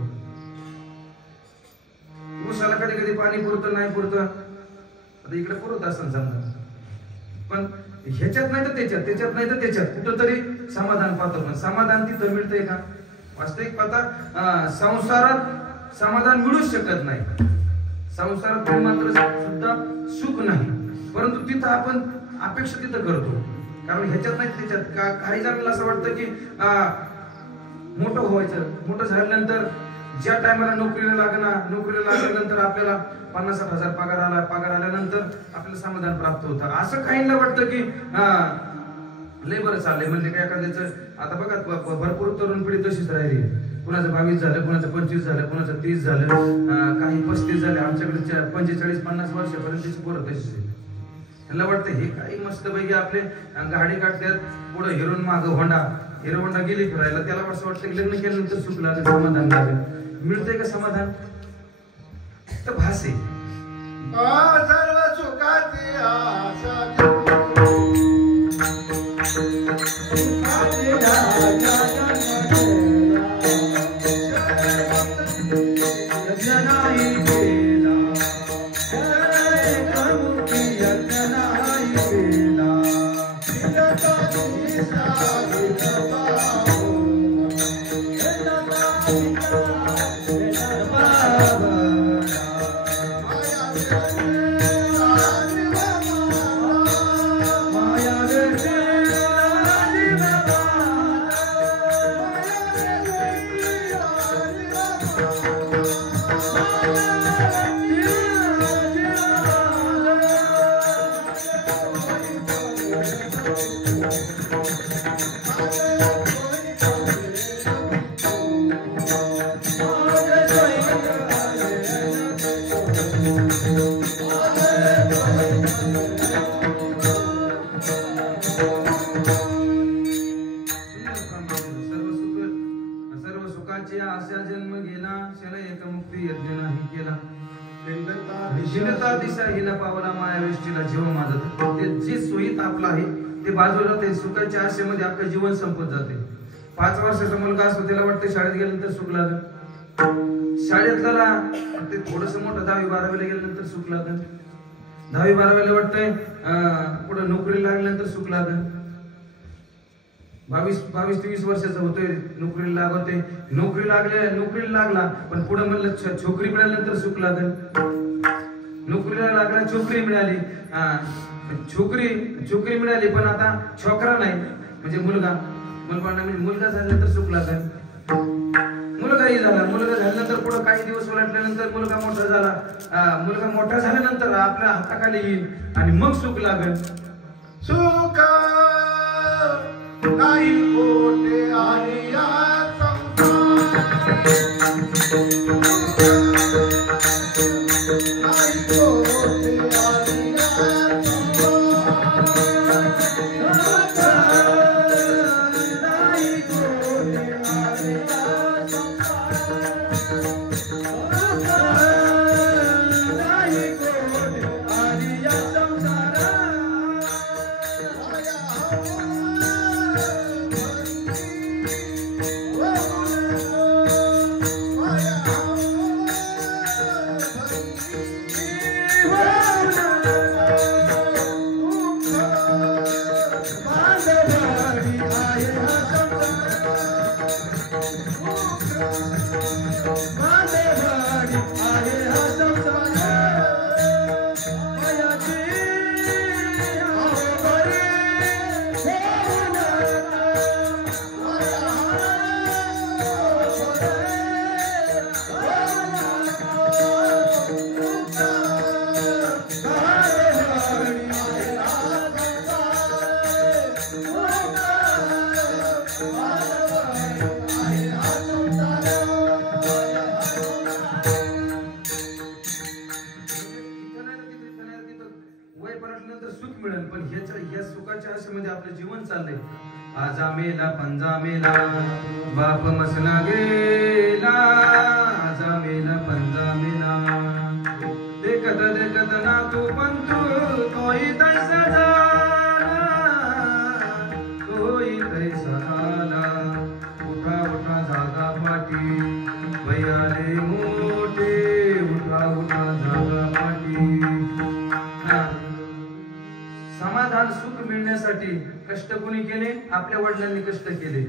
ऊसाला कधी कधी पाणी पुरतं नाही पुरतं, आता इकडे पुरत असं समजा, पण ह्याच्यात नाही तर त्याच्यात, त्याच्यात नाही तर त्याच्यात कुठं तरी समाधान पाहतो. पण समाधान तिथं मिळतंय का? वास्तविक पाहता संसारात समाधान मिळूच शकत नाही. संसारात मात्र सुद्धा सुख नाही, परंतु तिथं आपण अपेक्षा तिथं करतो, कारण ह्याच्यात नाही त्याच्यात. काही जणांना असं वाटतं की मोठं व्हायचं, मोठं झाल्यानंतर ज्या टायमाला नोकरीला लागल्यानंतर आपल्याला 50-60 हजार पगार आल्यानंतर आपल्याला समाधान प्राप्त होतं. असं काहींना वाटतं की लय बरं चाललंय, म्हणजे काय एखाद्याचं आता बघा भरपूर तरुण पिढी तशीच राहिली. कुणाचं 22 झालं, कुणाचं 25 झालं, कुणाचं 30 झालं, काही 35 झाले. आमच्याकडे 45-50 वर्षापर्यंतची पोरं तशीच आहे. त्यांना वाटतं हे काही मस्त पैकी आपले गाडी काढतात, पुढे हिरोन माग होंडा, हिरो होंडा गेली फिरायला, त्याला असं वाटतं की लग्न केल्यानंतर सुख लागेल, समाधान लागेल. मिळतंय का समाधान? तर भास आहे. सर्व सुखाची आशा बाजूला ते सुखाच्या आशेमध्ये आपलं जीवन संपत जाते. 5 वर्षाचा मुलगा असतो, त्याला वाटतं शाळेत गेल्यानंतर सुख लागेल, शाळेतला ते थोडस मोठं 10वी-12वीला गेल्यानंतर सुख लागेल, 10वी-12वीला वाटतंय पुढे नोकरी लागल्यानंतर सुख लागेल, 22-23 वर्षाचा होतोय, नोकरीला लागतोय, नोकरीला लागला, पण पुढे म्हणलं छोकरी मिळाल्यानंतर सुख लागेल, नोकरीला लागला, छोकरी मिळाली, छोकरी मिळाली, पण आता छोकरा नाही, म्हणजे मुलगा झाल्यानंतर सुख लागेल, मुलगाही झाला, मुलगा झाल्यानंतर पुढे काही दिवस उलटल्यानंतर मुलगा मोठा झाला, मुलगा मोठा झाल्यानंतर आपल्या हाताखाली येईल आणि मग सुख लागेल. सुख नाही कोठे आणि या आपलं जीवन चाललंय. आजा मेला पंजा मेला बाप मसना गेला, आजा मेला पंजा मेला, देखत ना तू पंतू तोही तैसा झाला, तोही तैसा झाला, उठा जागा पाटी, भैयाले मोठे उठा जागा पाटी. समाधान सुख मिळण्यासाठी कष्ट कोणी केले? आपल्या वडिलांनी कष्ट केले.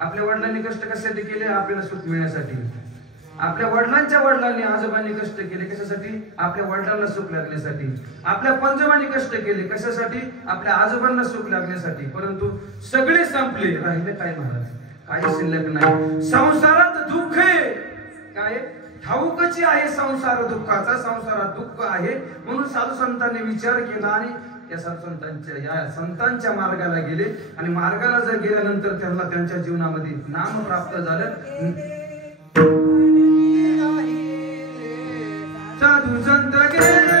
आपल्या वडिलांनी कष्ट कशासाठी केले? आपल्याला सुख मिळण्यासाठी. आपल्या वडिलांच्या वडिलांनी आजोबांनी कष्ट केले कशासाठी? आपल्या वडिलांना सुख लागण्यासाठी. आपल्या पंजोबांनी कष्ट केले कशासाठी? आपल्या आजोबांना सुख लागण्यासाठी. परंतु सगळे संपले, राहिले काय महाराज? काही शिल्लक नाही. संसारात दुःख आहे काय? ठाऊकची आहे संसार दुःखाचा, संसारात दुःख आहे म्हणून साधू संतांनी विचार केला आणि या संतांच्या मार्गाला गेले. आणि मार्गाला जर गेल्यानंतर त्यांना त्यांच्या जीवनामध्ये नाम प्राप्त झालं. साधू संत गेले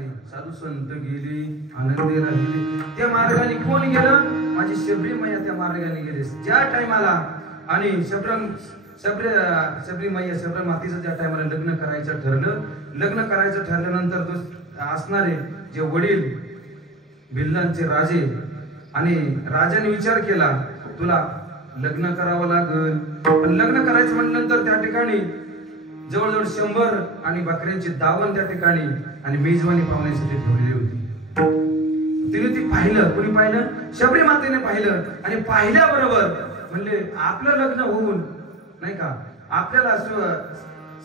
मार्गाने साधू संत गेली आनंदी राहिली. त्या मार्गाने कोण गेलं? माझी शबरी मैया त्या मार्गाने गेली. ज्या टायमाला आणि शबरी मैया शबरी मातीचं त्या टायमाला लग्न करायचं ठरलं. लग्न करायचं ठरल्यानंतर तो असणारे जे वडील भिल्लांचे राजे आणि राजाने विचार केला तुला लग्न करावं लागल. पण लग्न करायचं म्हटल्यानंतर त्या ठिकाणी जवळजवळ 100 आणि बकऱ्यांची दावण त्या ठिकाणी आणि मेजवानी पाहुण्यासाठी ठेवलेली होती. तिने ती पाहिलं. कुणी पाहिलं? शबरी मातेने पाहिलं. आणि पाहिल्याबरोबर म्हणले आपलं लग्न होऊन नाही का आपल्याला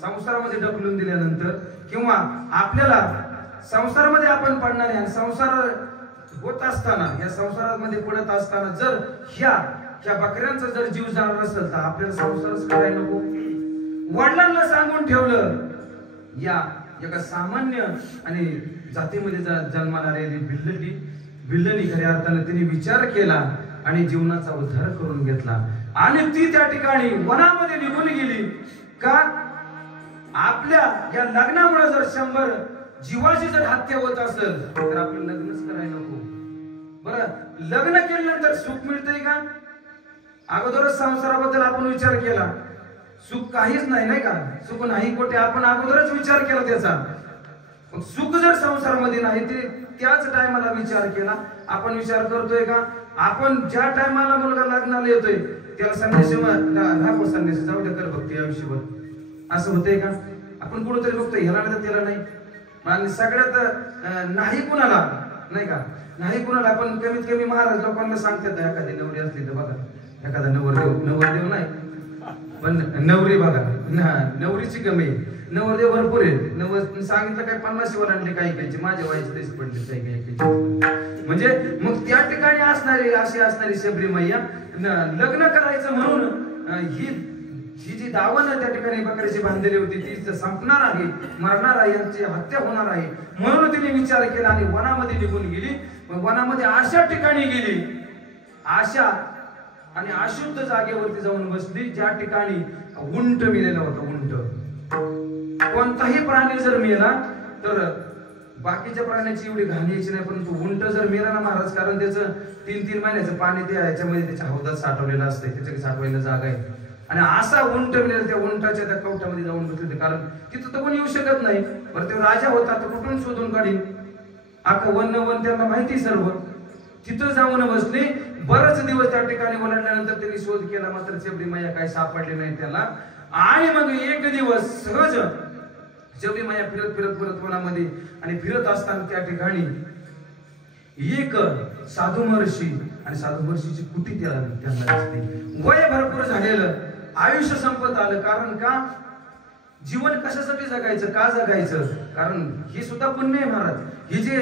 संसारामध्ये ढकलून दिल्यानंतर किंवा आपल्याला संसारामध्ये आपण पडणार आहे आणि संसार होत असताना या संसारामध्ये पडत असताना जर ह्या बकऱ्यांचा जर जीव जाणार असेल तर आपल्याला संसारच करायला नको. वडिलांना सांगून ठेवलं. या एका सामान्य आणि जातीमध्ये जन्माला आलेली भिल्लनी खऱ्या अर्थाने तिने विचार केला आणि जीवनाचा उद्धार करून घेतला. आणि ती त्या ठिकाणी वनामध्ये निघून गेली. का? आपल्या या लग्नामुळे जर 100 जीवाची जर हत्या होत असेल तर आपलं लग्नच करायला नको. बरं, लग्न केल्यानंतर सुख मिळतंय का? अगोदरच संसाराबद्दल आपण विचार केला. सुख काहीच नाही, नाही का? सुख नाही कोठे. आपण अगोदरच विचार केला त्याचा. सुख जर संसारामध्ये नाही ते त्याच टायमाला विचार केला. आपण विचार करतोय का? आपण ज्या टायमाला मुलगा लग्नाला येतोय त्याला संन्यासी राखो संन्यासी जाऊ दे कर भक्ती आयुष्यभर असं होतंय का? आपण कुठंतरी बघतोय ह्याला नाही तर त्याला नाही. आणि सगळ्यात नाही कुणाला नाही का नाही कुणाला. आपण कमीत कमी महाराज लोकांना सांगतात एखादी नवरी असली तर बघा एखादा नवरदेव नाही पण नवरी बघा नवरीची कमी नवरदेव भरपूर आहे. सांगितलं काय 50 ओलांडले काही कायचे माझ्या व्हायचे तेच पडले काही म्हणजे मग त्या ठिकाणी असणारी अशी असणारी शबरी मैया लग्न करायचं म्हणून ही जी दावण त्या ठिकाणी बकऱ्याची बांधलेली होती ती संपणार आहे मरणार आहे यांची हत्या होणार आहे म्हणून तिने विचार केला आणि वनामध्ये निघून गेली. वनामध्ये अशा ठिकाणी गेली अशा आणि अशुद्ध जागेवरती जाऊन बसली ज्या ठिकाणी उंट मेलेला होता. उंट कोणताही प्राणी जर मेला तर बाकीच्या प्राण्याची एवढी घाण यायची नाही परंतु उंट जर मेला ना महाराज कारण त्याचं 3-3 महिन्याचं पाणी त्या याच्यामध्ये त्याच्या हौदात साठवलेलं असतं त्याच्या साठवायला जागा आहे. आणि असा उंट मिळेल त्या उंटाच्या त्या कवटामध्ये जाऊन बसले कारण तिथं तर कोणी येऊ शकत नाही. बरं ते राजा होता तर कुठून शोधून काढीन अख्खं वन त्यांना माहिती सर्व. तिथं जाऊन बसले. बरेच दिवस त्या ठिकाणी ओलांडल्यानंतर त्यांनी शोध केला मात्र शबरी मैया काही सापडले नाही त्याला. आणि मग एक दिवस सहज शबरी मैया फिरत वनामध्ये आणि फिरत असताना त्या ठिकाणी एक साधू महर्षी आणि साधू महर्षीची कुटी त्यांना दिसते. वय भरपूर झालेलं आयुष्य संपत आलं. कारण का? जीवन कशासाठी जगायचं का जगायचं कारण ही सुद्धा पुण्य आहे महाराज. ही जे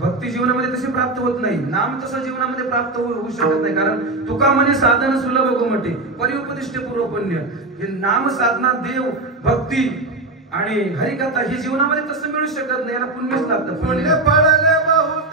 भक्ती जीवनामध्ये तशी प्राप्त होत नाही नाम तसं जीवनामध्ये प्राप्त होऊ शकत नाही कारण तुका म्हणे साधन सुलभ गोमटे परिउपदिष्ट पूर्व पुण्य. हे नाम साधना देव भक्ती आणि हरिकथा हे जीवनामध्ये तसं मिळू शकत नाही. याला पुण्यच लागतं. पुण्य पडले बहुत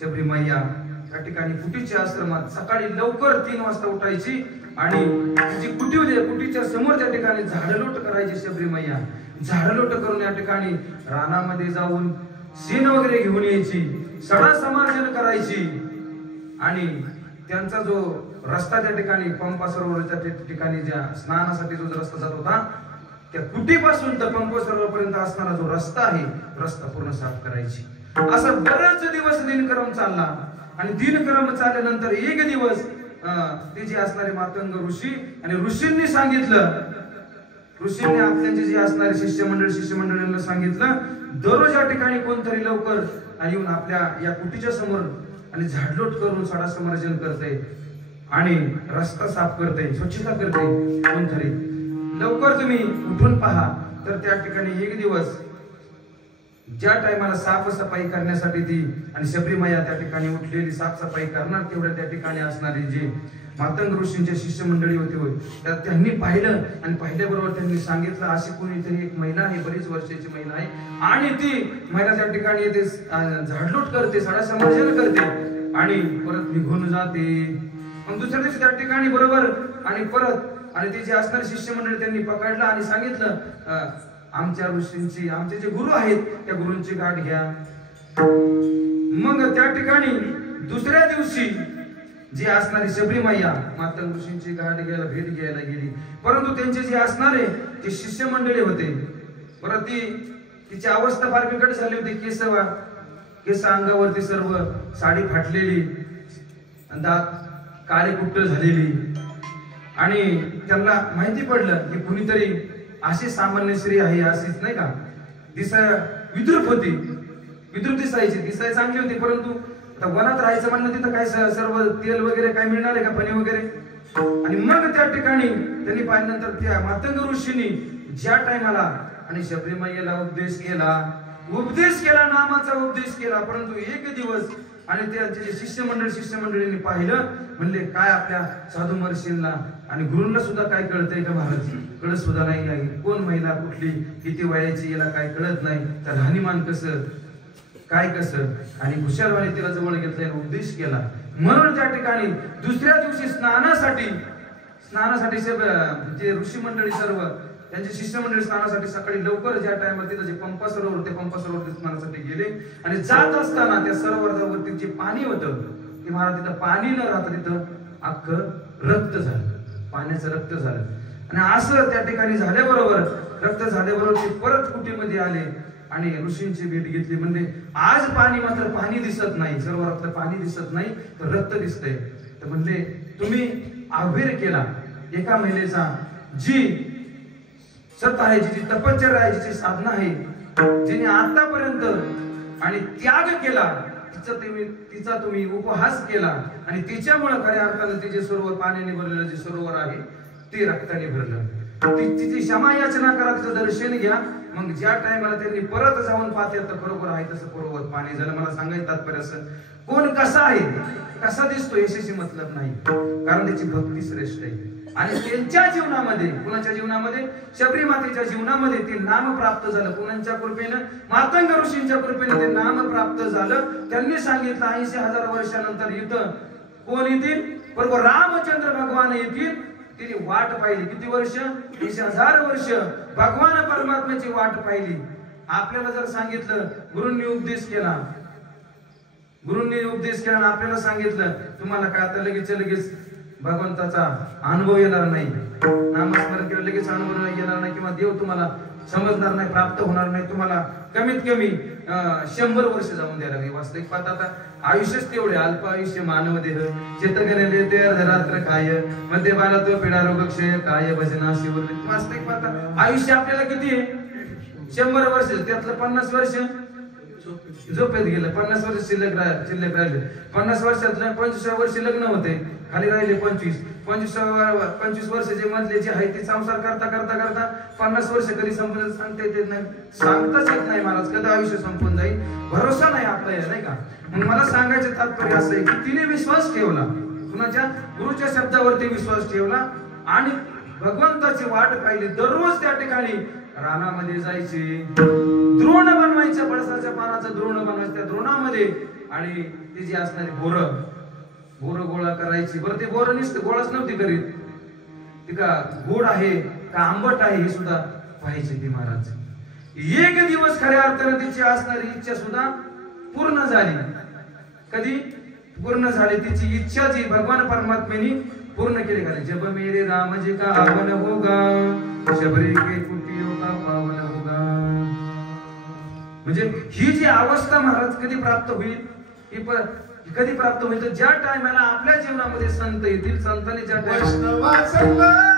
शबरी मैया त्या ठिकाणी कुटीच्या आश्रमात सकाळी लवकर 3 वाजता उठायची आणि जी कुटी होती कुटीच्या समोर त्या ठिकाणी झाडलोट करायची शबरी मैया. झाडलोट करून या ठिकाणी रानामध्ये जाऊन शेण वगैरे घेऊन यायची सडा समार्जन करायची आणि त्यांचा जो रस्ता त्या ठिकाणी पंपा सरोवराच्या ठिकाणी ज्या स्नानासाठी जो रस्ता जात होता त्या कुटीपासून तर पंप सरोवरापर्यंत असणारा जो रस्ता आहे रस्ता पूर्ण साफ करायची. असा बरेच दिवस दिनक्रम चालला आणि दिनक्रम चालल्यानंतर एक दिवस ते जे असणारे मातंग ऋषी आणि ऋषींनी सांगितलं ऋषींनी आपल्याचे जे असणारे शिष्यमंडळींना सांगितलं दररोज या ठिकाणी कोणतरी लवकर येऊन आपल्या या कुटीच्या समोर आणि झाडलोट करून सडासमार्जन करते आणि रस्ता साफ करते, स्वच्छता करते कोणतरी. लवकर तुम्ही उठून पहा तर त्या ठिकाणी एक दिवस ज्या टायमाला साफसफाई करण्यासाठी ती आणि शबरीमाया त्या ठिकाणी उठलेली साफसफाई करणार तेवढ्या त्या ठिकाणी असणारी जी मातंग ऋषींच्या शिष्यमंडळी होते त्यांनी पाहिलं आणि पाहिल्याबरोबर त्यांनी सांगितलं अशी कोणीतरी एक महिला आहे, बरीच वर्षाची महिला आहे आणि ती महिला त्या ठिकाणी येते, झाडलोट करते, सडासमार्जन करते आणि परत निघून जाते. मग दुसऱ्या दिवशी त्या ठिकाणी बरोबर आणि परत आणि ते जे असणारे शिष्यमंडळी त्यांनी पकडलं आणि सांगितलं आमच्या ऋषींची, आमचे जे गुरु आहेत त्या गुरूंची गाठ घ्या. मग त्या ठिकाणी दुसऱ्या दिवशी जी असणारी शबरीमाया मातंग ऋषींची गाठ घ्यायला भेट घ्यायला गेली, परंतु त्यांचे जे असणारे जे शिष्यमंडळी होते परत तिची अवस्था फार बिकट झाली होती. केस अंगावरती सर्व साडी फाटलेली, दात काळे कुट्ट झालेली आणि त्यांना माहिती पडलं की कुणीतरी अशी सामान्य स्त्री आहे अशीच नाही का विद्रूप होती, विद्रूप दिसाय चांगली होती, परंतु वनात राहायचं म्हणलं तिथं काय सर्व तेल वगैरे काय मिळणार आहे का, फणी वगैरे. आणि मग त्या ठिकाणी त्यांनी पाहिल्यानंतर त्या मातंग ऋषींनी ज्या टायमाला आणि शबरीमायेला उपदेश केला, नामाचा उपदेश केला, परंतु एक दिवस आणि त्यांचे शिष्यमंडळींनी पाहिलं, म्हणले काय आपल्या साधू महर्षींना आणि गुरूंना सुद्धा काय कळतंय का महाराज, कळत सुद्धा नाही, कोण महिला कुठली किती वयाची याला काय कळत नाही, तर राहणीमान कसं काय कसं. आणि हुशारवाने तिला जवळ घेतला, उपदेश केला. म्हणून त्या ठिकाणी दुसऱ्या दिवशी स्नानासाठी जे ऋषी मंडळी सर्व त्यांचे शिष्यमंडळी स्नानासाठी सकाळी लवकर ज्या टायमाला तिथं जे पंपा सरोवर ते पंपा सरोवर स्नानासाठी गेले आणि जात असताना त्या सरोवरावरती जे पाणी होतं ते महाराज तिथं पाणी न राहता तिथं अख्खं रक्त झालं, पाण्याचं रक्त झालं. आणि असं त्या ठिकाणी झाल्याबरोबर रक्त झाल्याबरोबर ते परत कुटीमध्ये आले आणि ऋषींची भेट घेतली. म्हणजे आज मात्र पाणी दिसत नाही, सरोवरातलं पाणी दिसत नाही, तर रक्त दिसतंय. तर म्हणले तुम्ही आव्हान केला एका महिलेचा जी सत आहे, जी तपश्चर्या आहे, जिची साधना आहे, जिने आतापर्यंत आणि त्याग केला, तिचा तुम्ही उपहास केला आणि तिच्यामुळे खऱ्या अर्थाने तिचे सरोवर पाण्याने भरलेलं जे सरोवर आहे ते रक्ताने भरलं. तिची क्षमा याचना करा, तिचं दर्शन घ्या. मग ज्या टायमाला त्यांनी परत जाऊन पाहते तर खरोखर आहे तसं पर्वत पाणी झालं. मला सांगायचं तात्पर्य असं, कोण कसा आहे कसा दिसतो याच्याशी मतलब नाही, कारण त्याची भक्ती श्रेष्ठ आहे. आणि त्यांच्या जीवनामध्ये, कुणाच्या जीवनामध्ये, शबरी मातेच्या जीवनामध्ये ते नाम प्राप्त झालं. कुणाच्या कृपेनं, मातंग ऋषींच्या कृपेनं ते नाम प्राप्त झालं. त्यांनी सांगितलं 80,000 वर्षानंतर इथं कोण येतील, बरोबर रामचंद्र भगवान येतील. तिने वाट पाहिली किती वर्ष, 80,000 वर्ष भगवान परमात्म्याची वाट पाहिली. आपल्याला जर सांगितलं गुरूंनी उपदेश केला आणि आपल्याला सांगितलं तुम्हाला काय आता लगेच भगवंताचा अनुभव येणार नाही, नामस्मरण केलं लगेच अनुभव येणार नाही, किंवा देव तुम्हाला समजणार नाही, प्राप्त होणार नाही, तुम्हाला कमीत कमी 100 वर्ष जाऊन द्यायला लागेल. वास्तविक पाहता आता आयुष्यच तेवढे, अल्प आयुष्य मानव देह चेतगणले ते अर्धरात्र काय मध्ये बाला तो पिढा रोग क्षय काय भजना शिवले. वास्तविक पाहता आयुष्य आपल्याला किती आहे, 100 वर्ष, त्यातलं 50 वर्ष झोपेत गेलं, 50 वर्ष शिल्लक राहिले. 50 वर्षातलं 25व्या वर्षी लग्न होते, खाली राहिले 25 वर्ष जे मधले जे आहे ते संसार करता 50 वर्ष कधी संपून सांगताच येत नाही महाराज, कधी आयुष्य संपून जाईल, भरोसा नाही आपला, नाही का. मग मला सांगायचं तात्पर्य असं आहे की तिने विश्वास ठेवला, कुणाच्या गुरुच्या शब्दावरती विश्वास ठेवला आणि भगवंताची वाट पाहिली. दररोज त्या ठिकाणी रानामध्ये जायचे, द्रोण बनवायचं, पळसाच्या पानाचं द्रोण बनवायचं त्या द्रोणामध्ये, आणि ती जी असणारी बोर गोळा करायची. बरं ते बोर गोळाच नव्हती करीत, ती का गोड आहे का आंबट आहे हे सुद्धा पाहायचे ती महाराज. एक दिवस खऱ्या अर्थाने तिची असणारी इच्छा सुद्धा पूर्ण झाली. कधी पूर्ण झाली तिची इच्छा, जी भगवान परमात्म्याने पूर्ण केली. खाली जब मेरे राम जी का आवन होगा, शबरी के कुटियों का पावन होगा. म्हणजे ही जी अवस्था महाराज कधी प्राप्त होईल, कधी प्राप्त होईल, तर ज्या टायमाला आपल्या जीवनामध्ये संत येतील, संतांनी ज्या टायमाला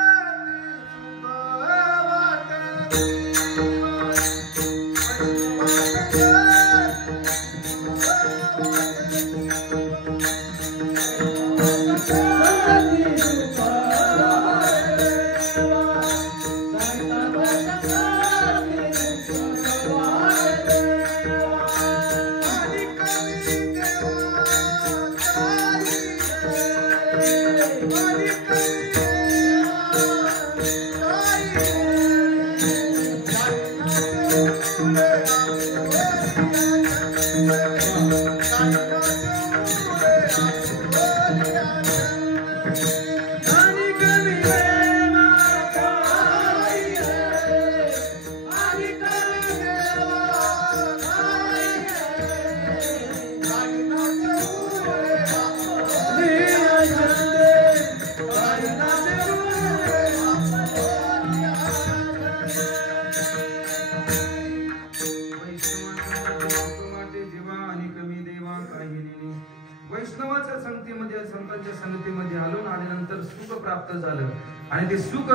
प्राप्त झालं आणि ते सुख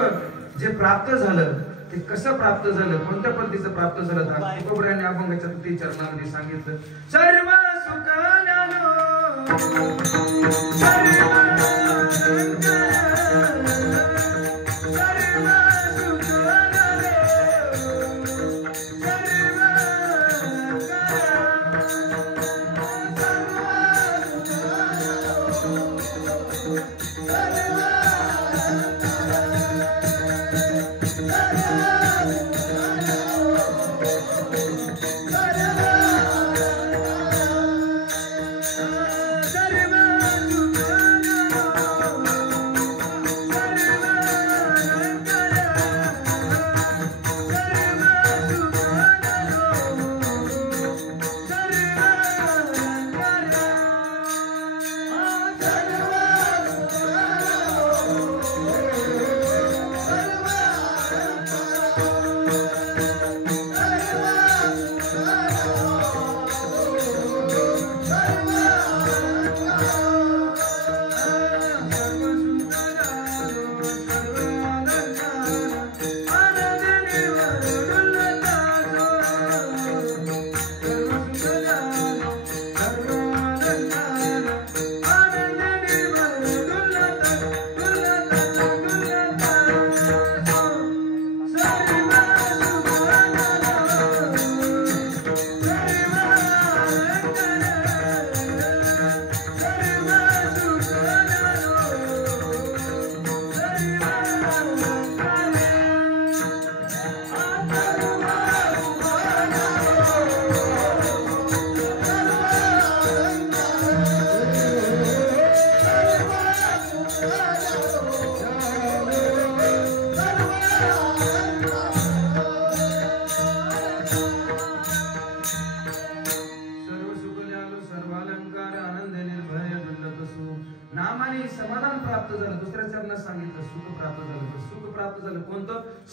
जे प्राप्त झालं ते कसं प्राप्त झालं, कोणत्या पद्धतीचं प्राप्त झालं, तुकोबरायांनी अभंगाच्या तृतीय चरणामध्ये सांगितलं. सर्व सुखानानो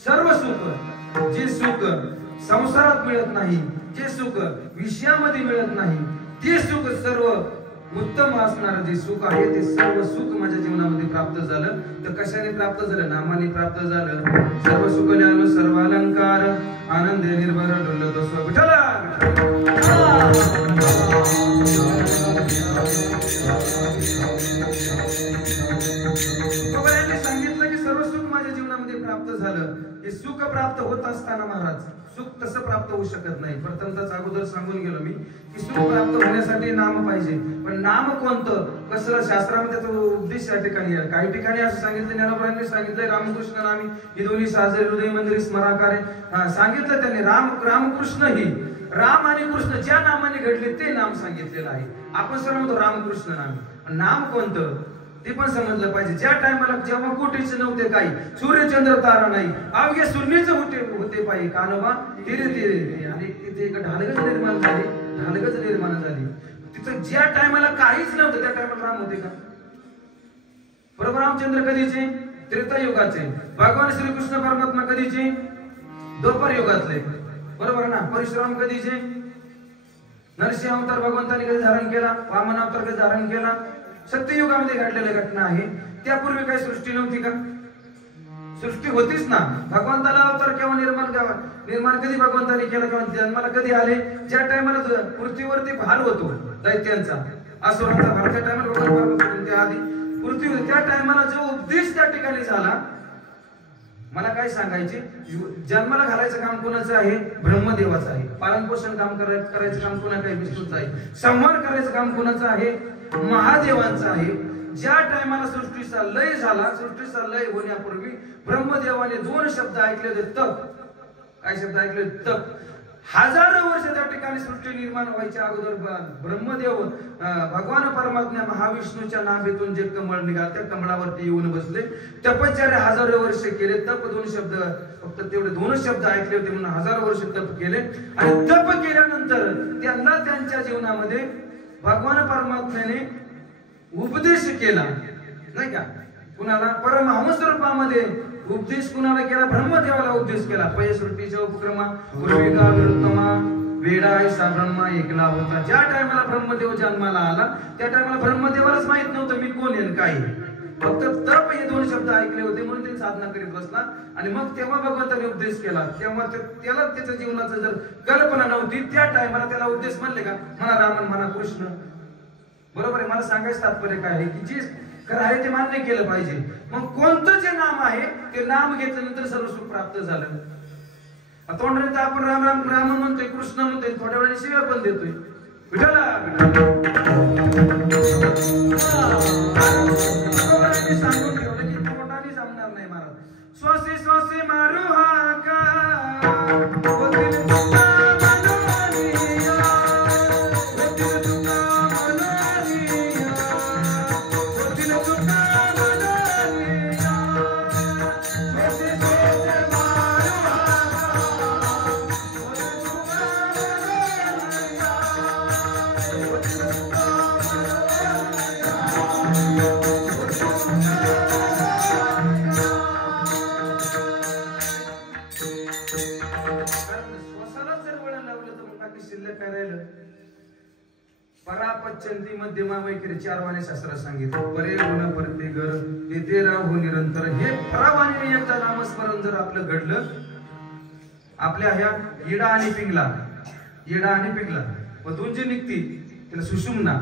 सर्व सुख, जे सुख संसारात मिळत नाही, जे सुख विषयामध्ये मिळत नाही, ते सुख सर्व उत्तम असणारं जे सुख आहे ते सर्व सुख माझ्या जीवनामध्ये प्राप्त झालं. तर कशाने प्राप्त झालं? नामाने प्राप्त झालं. सर्व सुख ल्यालो सर्व अलंकार आनंद निर्भर डुलतो स्व विठ्ठला. सांगितलं की सर्व सुख माझ्या जीवनामध्ये प्राप्त झालं. हे सुख प्राप्त होत असताना महाराज सुख तसं प्राप्त होऊ शकत नाही. प्रथमतःच अगोदर सांगून गेलो मी की सुख प्राप्त होण्यासाठी नाम पाहिजे. पण नाम कोणतं कसं शास्त्रामध्ये त्याचा उपदेश या ठिकाणी आहे. काही ठिकाणी असं सांगितलं, ज्ञानोबांनी सांगितलंय रामकृष्ण नामी ही दोन्ही साजरे हृदय मंदिर स्मराकारे. सांगितलं त्यांनी रामकृष्ण ही राम आणि कृष्ण ज्या नामाने घडले ते नाम सांगितलेलं आहे. आपण सर्व म्हणतो रामकृष्ण नामी, नाम कोणतं ते पण समजलं पाहिजे. ज्या टायमाला जेव्हा कोटीचे नव्हते काही, सूर्यचंद्र तारा नाही, अवघे शून्यच होते पाहिजे कानोबा तेरे तेरे, आणि तिथे एक ढालगज निर्माण झाली. तिथं ज्या टायमाला काहीच नव्हतं त्या टायमाला राम होते का? प्रभू रामचंद्र कधीचे? त्रेतायुगाचे. भगवान श्रीकृष्ण परमात्मा कधीचे? द्वापर युगातले. बरोबर ना? परशुराम कधीचे? नरसिंह अवतार भगवंताने कधी धारण केला? वामन अवतार कधी धारण केला? सत्ययुगामध्ये घडलेल्या घटना आहे. त्यापूर्वी काही सृष्टी नव्हती का? सृष्टी होतीच ना. भगवंताला अवतार केव्हा निर्माण कधी भगवंताने केला? किंवा जन्माला कधी आले? ज्या टायमाला पृथ्वीवरती भार होतो दैत्यांचा, असुरांचा भार, त्या टायमाला भगवान त्या आधी पृथ्वी, त्या टायमाला जो उपदेश त्या ठिकाणी झाला. मला काय सांगायचे, जन्माला घालायचं काम कोणाचं आहे? ब्रह्मदेवाचं आहे. पालनपोषण काम करायचं काम कोणाचं आहे? विष्णूचं आहे. संहार करायचं काम कोणाचं आहे? महादेवांचं आहे. ज्या टायमाला सृष्टीचा लय झाला, सृष्टीचा लय होण्यापूर्वी ब्रह्मदेवाने दोन शब्द ऐकले होते, तप. काय शब्द ऐकले? तप. हजारो वर्ष त्या ठिकाणी सृष्टी निर्माण व्हायच्या अगोदर ब्रह्मदेव भगवान परमात्मा महाविष्णूच्या नाभीतून जे कमळ निघाल त्या कमळावरती येऊन बसले. तपश्चर्या हजारो वर्ष केले. तप दोन शब्द, फक्त तेवढे दोन शब्द ऐकले होते म्हणून हजारो वर्ष तप केले. आणि तप केल्यानंतर त्यांना त्यांच्या जीवनामध्ये भगवान परमात्म्याने उपदेश केला, नाही का? कुणाला? परमहंस रूपामध्ये उपदेश कुणाला केला? ब्रह्मदेवाला उपदेश केला. पय सृष्टीच्या उपक्रमा पूर्विका विरुत्तमा वेडा ऐसा ब्रह्मा एकला होता. ज्या टायमाला ब्रह्मदेव जन्माला आला त्या टायमाला ब्रह्मदेवालाच माहित नव्हतं मी कोण आहे काय. फक्त तप हे दोन शब्द ऐकले होते म्हणून ते साधना करीत बसला आणि मग तेव्हा भगवंताने उपदेश केला. तेव्हा त्याला त्याच्या जीवनाचं जर कल्पना नव्हती त्या टायमाला त्याला उपदेश म्हणले का, म्हणा रामन म्हणा कृष्ण. बरोबर आहे. मला सांगायचं तात्पर्य काय आहे की जे खरं आहे ते मान्य केलं पाहिजे. मग कोणतं जे नाम आहे ते नाम घेतल्यानंतर सर्व सुख प्राप्त झालं. तोंडाने तर आपण राम राम राम म्हणतोय, कृष्ण म्हणतोय, थोड्या वेळाने शिव्या पण देतोय. विठ्ठला सांगून ठेवलं की तोंडाने जमणार नाही महाराज. श्वासे श्वासे मारू हाका परापच्यंती मध्यमा वैखरी 4 वाणे शास्त्रात सांगितलं. परे गुण परते घर तेथे राहू निरंतर. हे परावाणीने एकदा नामस्मरण जर आपलं घडलं, आपल्या ह्या येडा आणि पिंगला मधून जे निघती त्याला सुषुम्ना,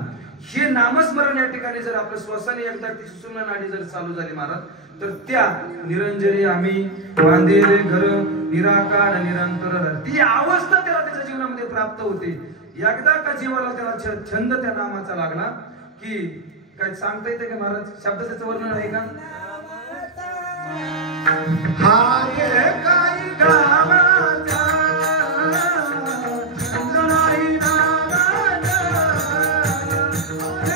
हे नामस्मरण या ठिकाणी जर आपलं श्वासाने एकदा ती सुषुम्ना नाडी जर चालू झाली महाराज, तर त्या निरंजनी आम्ही बांधलेले घर निराकार निरंतर ती अवस्था त्याला त्याच्या जीवनामध्ये प्राप्त होते. एकदा का जीवाला त्याला छंद त्या नामाचा लागला की काय सांगता येते का महाराज? शब्दाचं वर्णन आहे का? हारे काही गावाचा नाही नावाचा, हारे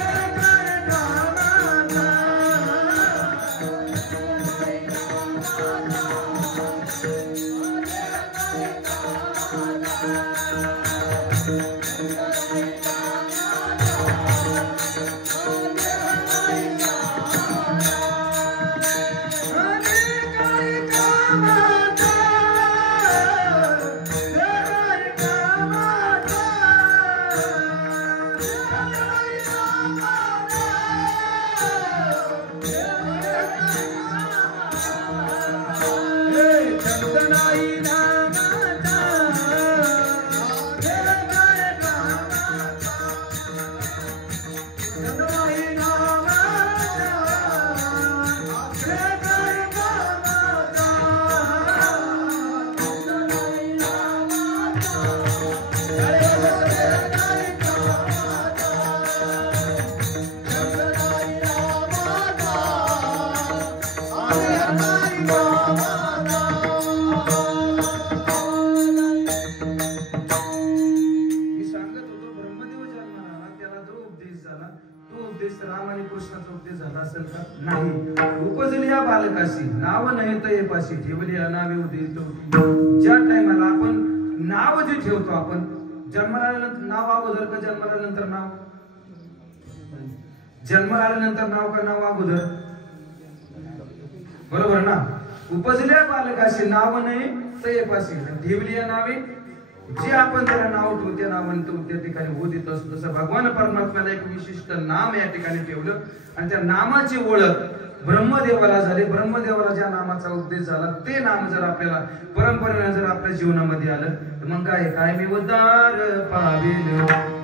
काही गावाचा राम आणि कृष्णाचा उपदेश झाला असेल का? नाही. उपजली या बालकाशी नाव नाही तर येपाशी ठेवली अनावे उदित. ज्या टायमाला आपण नाव जे ठेवतो, आपण जन्माला आल्यानंतर नाव अगोदर का जन्माला नंतर नाव? जन्माला आल्यानंतर नाव का नाव अगोदर? बरोबर ना. उपजल्या बालकाशी नाव नाही तर येपाशी ठेवली या नावे. जे आपण त्याला नाव ठेवू त्या नावाने तो त्या ठिकाणी होत येत असतो. तसं भगवान परमात्म्याला एक विशिष्ट नाम या ठिकाणी ठेवलं आणि त्या नामाची ओळख ब्रह्मदेवाला झाली. ब्रह्मदेवाला ज्या नामाचा उपदेश झाला ते नाम जर आपल्याला परंपरेने जर आपल्या जीवनामध्ये आलं तर मग काय मी उद्धार पावेल.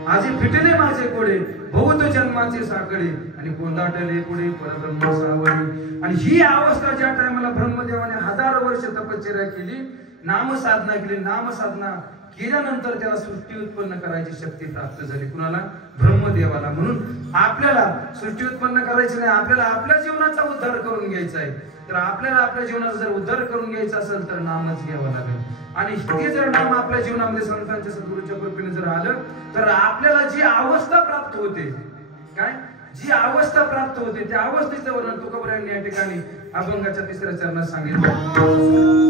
आजी फिटले माझे कोडे बहुत जन्माचे साकडे आणि कोंदाटले पुढे परब्रह्म सावळी. आणि ही अवस्था ज्या टायमाला ब्रह्मदेवाने 1000 वर्ष तपश्चर्या केली, नामसाधना केली, नामसाधना केल्यानंतर त्याला सृष्टी उत्पन्न करायची शक्ती प्राप्त झाली. कुणाला? ब्रह्मदेवाला. म्हणून आपल्याला सृष्टी उत्पन्न करायची नाही, आपल्याला आपल्या जीवनाचा उद्धार करून घ्यायचा आहे. तर आपल्याला आपल्या जीवनाचा जर उद्धार करून घ्यायचा असेल तर नामच घ्यावं लागेल. आणि ते जर नाम आपल्या जीवनामध्ये संतांच्या सद्गुरूच्या कृपेने जर आलं तर आपल्याला जी अवस्था प्राप्त होते, काय जी अवस्था प्राप्त होते त्या अवस्थेचं वर्णन तुकोबरायांनी या ठिकाणी अभंगाच्या 3ऱ्या चरणात सांगितलं.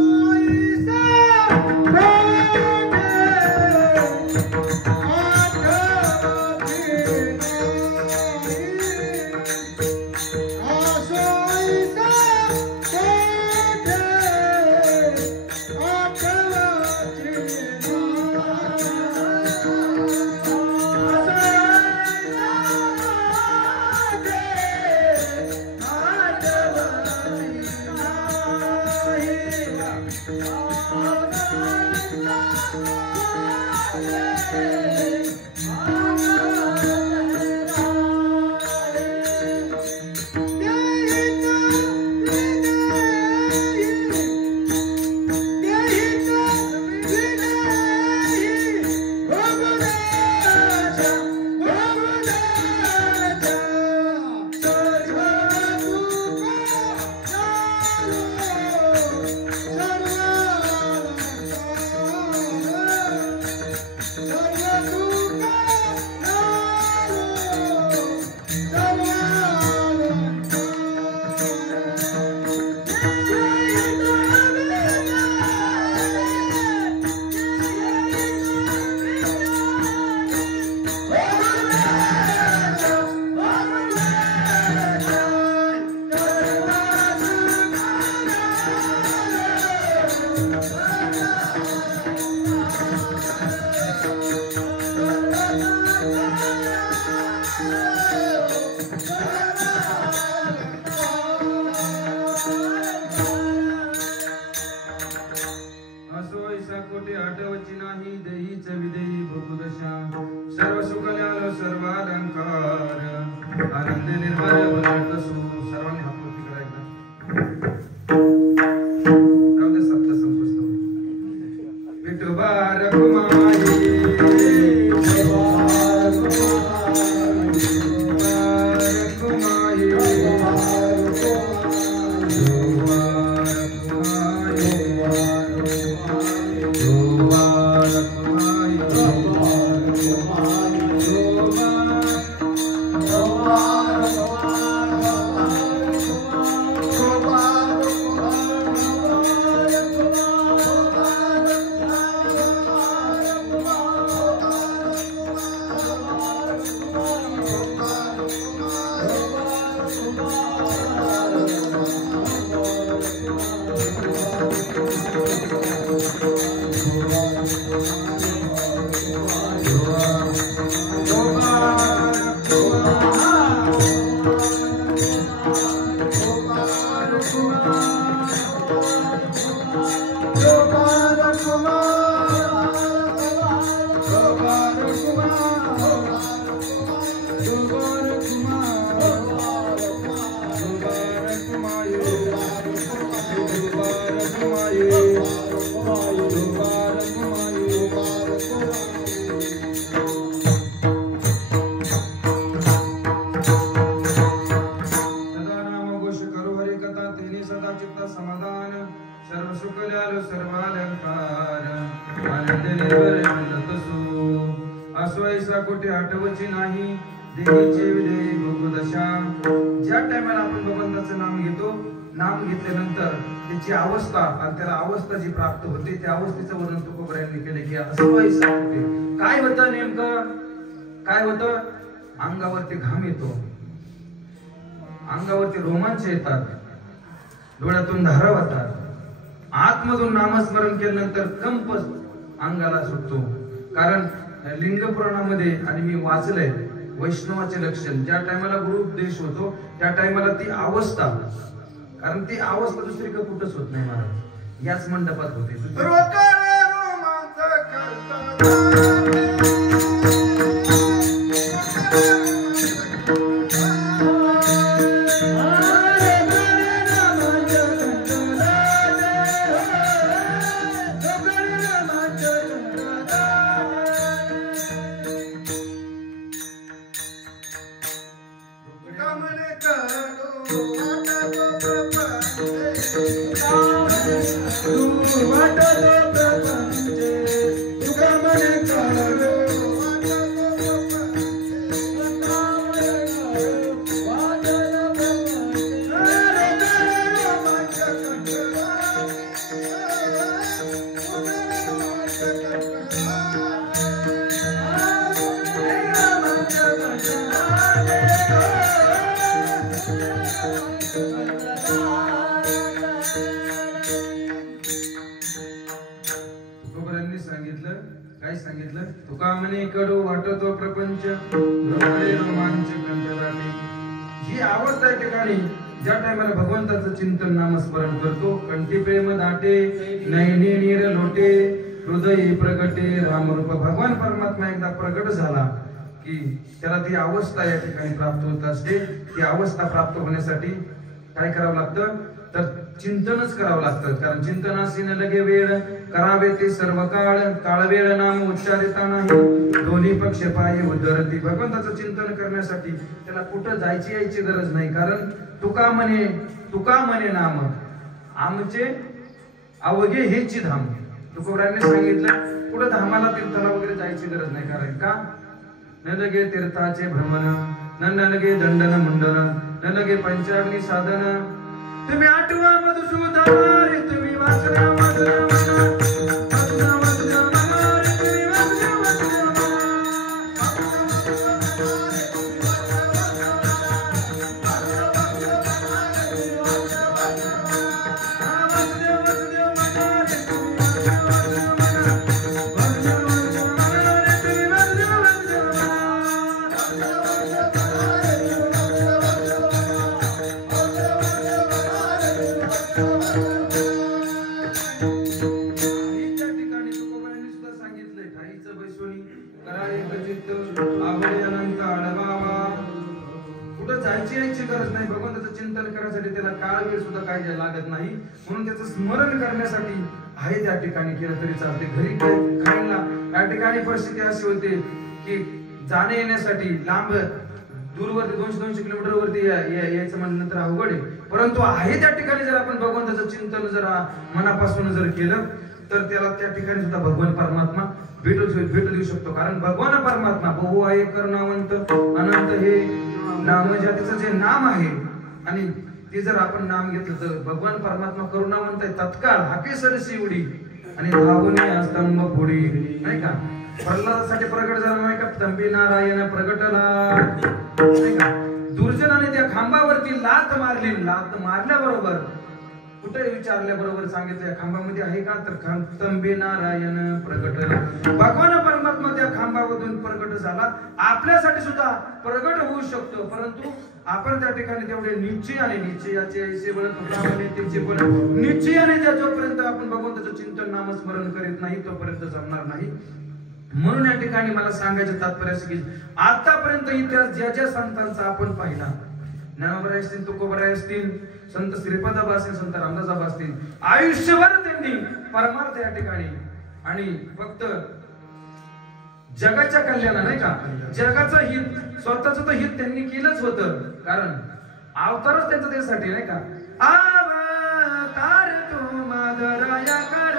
अवस्था आणि त्याला अवस्था जी प्राप्त होते त्या अवस्थेचं वर्णन तुकोबरायांनी केले की असं व्हायचं होते. काय होतं नेमकं? काय होतं? अंगावरती घाम येतो, अंगावरती रोमांच येतात, डोळ्यातून धारा वाहतात, आतमधून नामस्मरण केल्यानंतर कंप अंगाला सुटतो. कारण लिंग पुराणामध्ये आणि मी वाचलंय वैष्णवाचे लक्षण ज्या टायमाला गुरुपदेश होतो त्या टायमाला ती अवस्था, कारण ती अवस्था दुसरीकडे कुठंच होत नाही महाराज, याच मंडपात होते. काय सांगितलं? तुका म्हणे कडू वाटतो प्रपंच रोमांच कंठराटे. ही अवस्था या ठिकाणी ज्या टायमाला भगवंताचं चिंतन नामस्मरण करतो, कंठी प्रेम दाटे, नयनी नीर लोटे, हृदय प्रगटे रामरूप. भगवान परमात्मा एकदा प्रगट झाला की त्याला ती अवस्था या ठिकाणी प्राप्त होत असते. ती अवस्था प्राप्त होण्यासाठी काय करावं लागतं तर चिंतनच करावं लागतं. कारण चिंतनासी न लगे वेळ, करावे ते सर्व काळ, काळ वेळ नाम उच्चारिता नाही, दोन्ही पक्ष पायी उद्धरती. भगवंताचं चिंतन करण्यासाठी त्याला कुठं जायची यायची गरज नाही. कारण तुका म्हणे नाम आमचे अवघे हेची धाम. तुकोबराने सांगितलं कुठं धामाला तीर्थाला वगैरे जायची गरज नाही. कारण का न लगे तीर्थाचे भ्रमण, न लगे दंडन मुंडन, न लगे पंचाग्नी साधन. तुम्ही आठवा मधुसूदन रे, तुम्ही वाचना वाचना वाचना वाचना वाचना रे, तुम्ही वाचना वाचना लागत नाही. म्हणून त्याचं स्मरण करण्यासाठी आहे त्या ठिकाणी केलं तरी चालते. घरी खायला त्या ठिकाणी परिस्थिती अशी होते की जाणे येण्यासाठी लांब दूरवरती 200-200 किलोमीटर वरती यायचं म्हणलं तर अवघड आहे. परंतु आहे त्या ठिकाणी जर आपण भगवंताचं चिंतन जर मनापासून जर केलं तर त्याला त्या ठिकाणी सुद्धा भगवान परमात्मा भेट देऊ शकतो. कारण भगवान परमात्मा बहु आहे करणावंत अनंत हे नाम जातीचं जे नाम आहे आणि ते जर आपण नाम घेतलं तर भगवान परमात्मा करुणावंत आहे. तत्काळ हाके सरसी उडी आणि धावणे स्तंभ फोडी नाही का. प्रल्हादासाठी प्रगट झाला नाही का, तंबी नारायण प्रगटला नाही का. दुर्जनाने त्या खांबावरती लात मारली. लात मारल्याबरोबर कुठे विचारल्याबरोबर सांगितलं या खांबामध्ये आहे का तर तंबी नारायण प्रगटला. भगवान परमात्मा त्या खांबावरून प्रगट झाला. आपल्यासाठी सुद्धा प्रगट होऊ शकतो. परंतु आपण त्या ठिकाणी तेवढे निश्चयाने निश्चयाचे ऐसे बळ तुकामने त्याचे बळ निश्चयाने जोपर्यंत आपण भगवंताचं चिंतन नामस्मरण करीत नाही तोपर्यंत जमणार नाही. म्हणून या ठिकाणी मला सांगायचं तात्पर्य असं की आतापर्यंत इतिहास ज्या ज्या संतांचा आपण पाहिला, ज्ञानोबराय असतील, तुकोबराय असतील, संत श्रीपादाबा असतील, संत रामदासाबा असतील, आयुष्यभर त्यांनी परमार्थ या ठिकाणी आणि फक्त जगाच्या कल्याणा नाही का, जगाचं हित, स्वतःच तर हित त्यांनी केलंच होतं. कारण अवतारच त्यांचं त्यासाठी नाही का. अवतार तू माधराया करण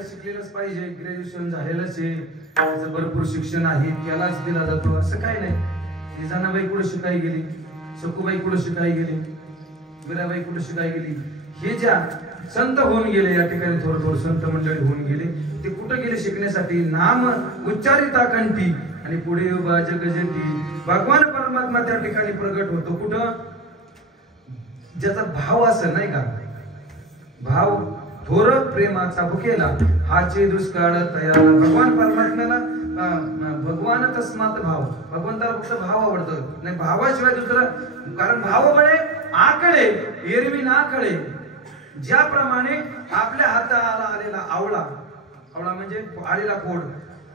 शिकलेलंच पाहिजे. ग्रॅज्युएशन झालेलंच आहे, त्याचं भरपूर शिक्षण आहे, त्यालाच दिला जातो असं काही नाही. निजानाबाई कुठं शिकाय गेली, सखूबाई कुठं शिकाय गेली, मीराबाई कुठं शिकाय गेली. हे ज्या संत होऊन गेले या ठिकाणी थोर संत मंडळी होऊन गेले ते कुठं गेले शिकण्यासाठी. नाम उच्चारिता कंठी आणि पुढे उभा जगजती. भगवान परमात्मा त्या ठिकाणी प्रगट होतो. कुठं ज्याचा भाव असं नाही का, भाव थोर प्रेमाचा भुकेला हाचे दुष्काळ तयार. भगवान परमात्म्याला भगवान तस्मात भाव, भगवंताला फक्त भाव आवडतं नाही, भावाशिवाय दुसरं. कारण भाव बळे आकळे एरवी ना कळे. ज्याप्रमाणे आपल्या हाताला आलेला आवळा, आवळा म्हणजे आलेला फोड,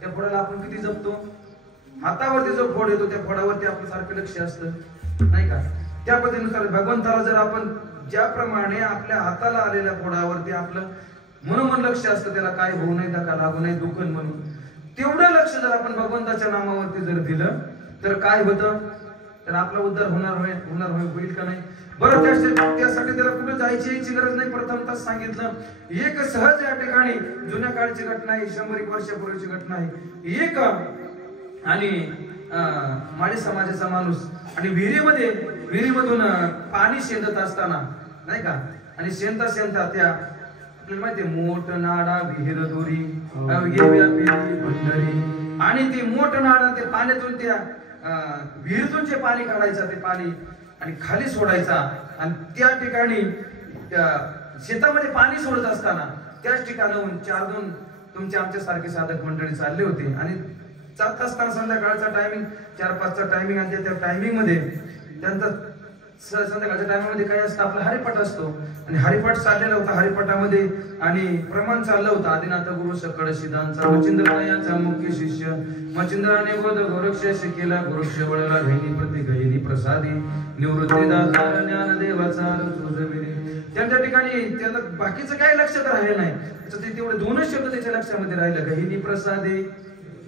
त्या फोडाला आपण किती जपतो? हातावरती जो फोड येतो त्या फोडावरती आपलं सारखं लक्ष असतं, नाही का? त्या पद्धतीनुसार भगवंताला जर आपण ज्याप्रमाणे आपल्या हाताला आलेल्या फोडावरती आपलं मनोमन लक्ष असतं, त्याला काय होऊ नये, धक्का लागू नये, दुखन म्हणून, तेवढं लक्ष जर आपण भगवंताच्या नामावरती जर दिलं तर काय होतं? तर आपला उद्धार होईल का नाही? बरं, त्यासाठी त्याला कुठे जायची गरज नाही. प्रथमतः सांगितलं एक सहज या ठिकाणी जुन्या काळची घटना आहे, 100 वर्षापूर्वीची घटना आहे. एक आणि माळी समाजाचा माणूस आणि विहिरीमधून पाणी शेंदत असताना, नाही का, आणि शेंदता त्या आपल्याला माहितीये मोठ नाडा विहीर दोरी भंडारी, आणि ते मोठ नाडा ते पाण्यातून त्या विहिरीतून जे पाणी काढायचं ते पाणी आणि खाली सोडायचा, आणि त्या ठिकाणी शेतामध्ये पाणी सोडत असताना त्याच ठिकाणाहून 4-2 तुमचे आमच्या सारखे साधक मंडळी चालले होते, आणि जात असताना संध्याकाळचा टायमिंग 4-5चा टायमिंग, आणि त्या टायमिंग मध्ये त्यांचा संध्याकाळच्या टायमिंगमध्ये काय असतं, आपला हरिपाठ असतो, आणि हरिपाठ चाललेला होता. हरिपाठामध्ये आणि प्रमाण चाललं होतं आदिनाथ गुरु सकळ सिद्धांचा मचिंद्रायाचा मुख्य शिष्य मचिंद्राने बोध गोरक्ष केला, गोरक्ष वळला घैनी प्रति घैनी प्रसादी निवृत्ती दाता ज्ञान देवाचा तुझविले. त्यांच्या ठिकाणी त्याला बाकीचं काही लक्षात राहिलं नाही, ते तेवढे 2च शब्द त्याच्या लक्षामध्ये राहिलं, घैनी प्रसादी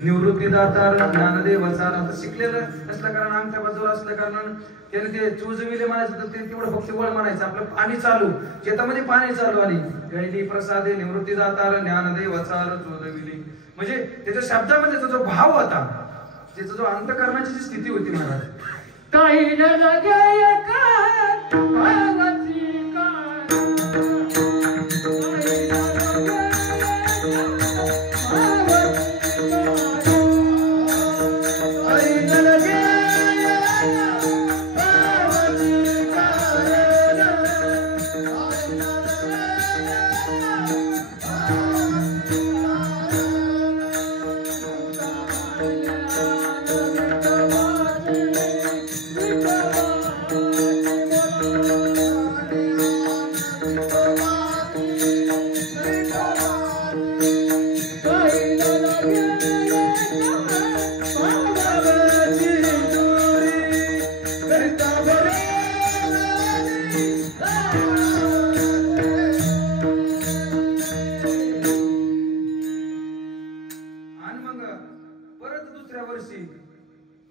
निवृत्ती दातार ज्ञानदेवाचा. आता शिकलेलं असल्या कारण, आमच्या बाजूला असल्या कारण त्याने ते चुजविले म्हणायचं, तर ते तेवढं फक्त वळ म्हणायचं. आपलं पाणी चालू, शेतामध्ये पाणी चालू, आणि गैली प्रसादे निवृत्ती दातार ज्ञानदेवाचा चुजविले, म्हणजे त्याच्या शब्दामध्ये जो भाव होता, त्याचा जो अंतःकरणाची जी स्थिती होती महाराज, काही न लगे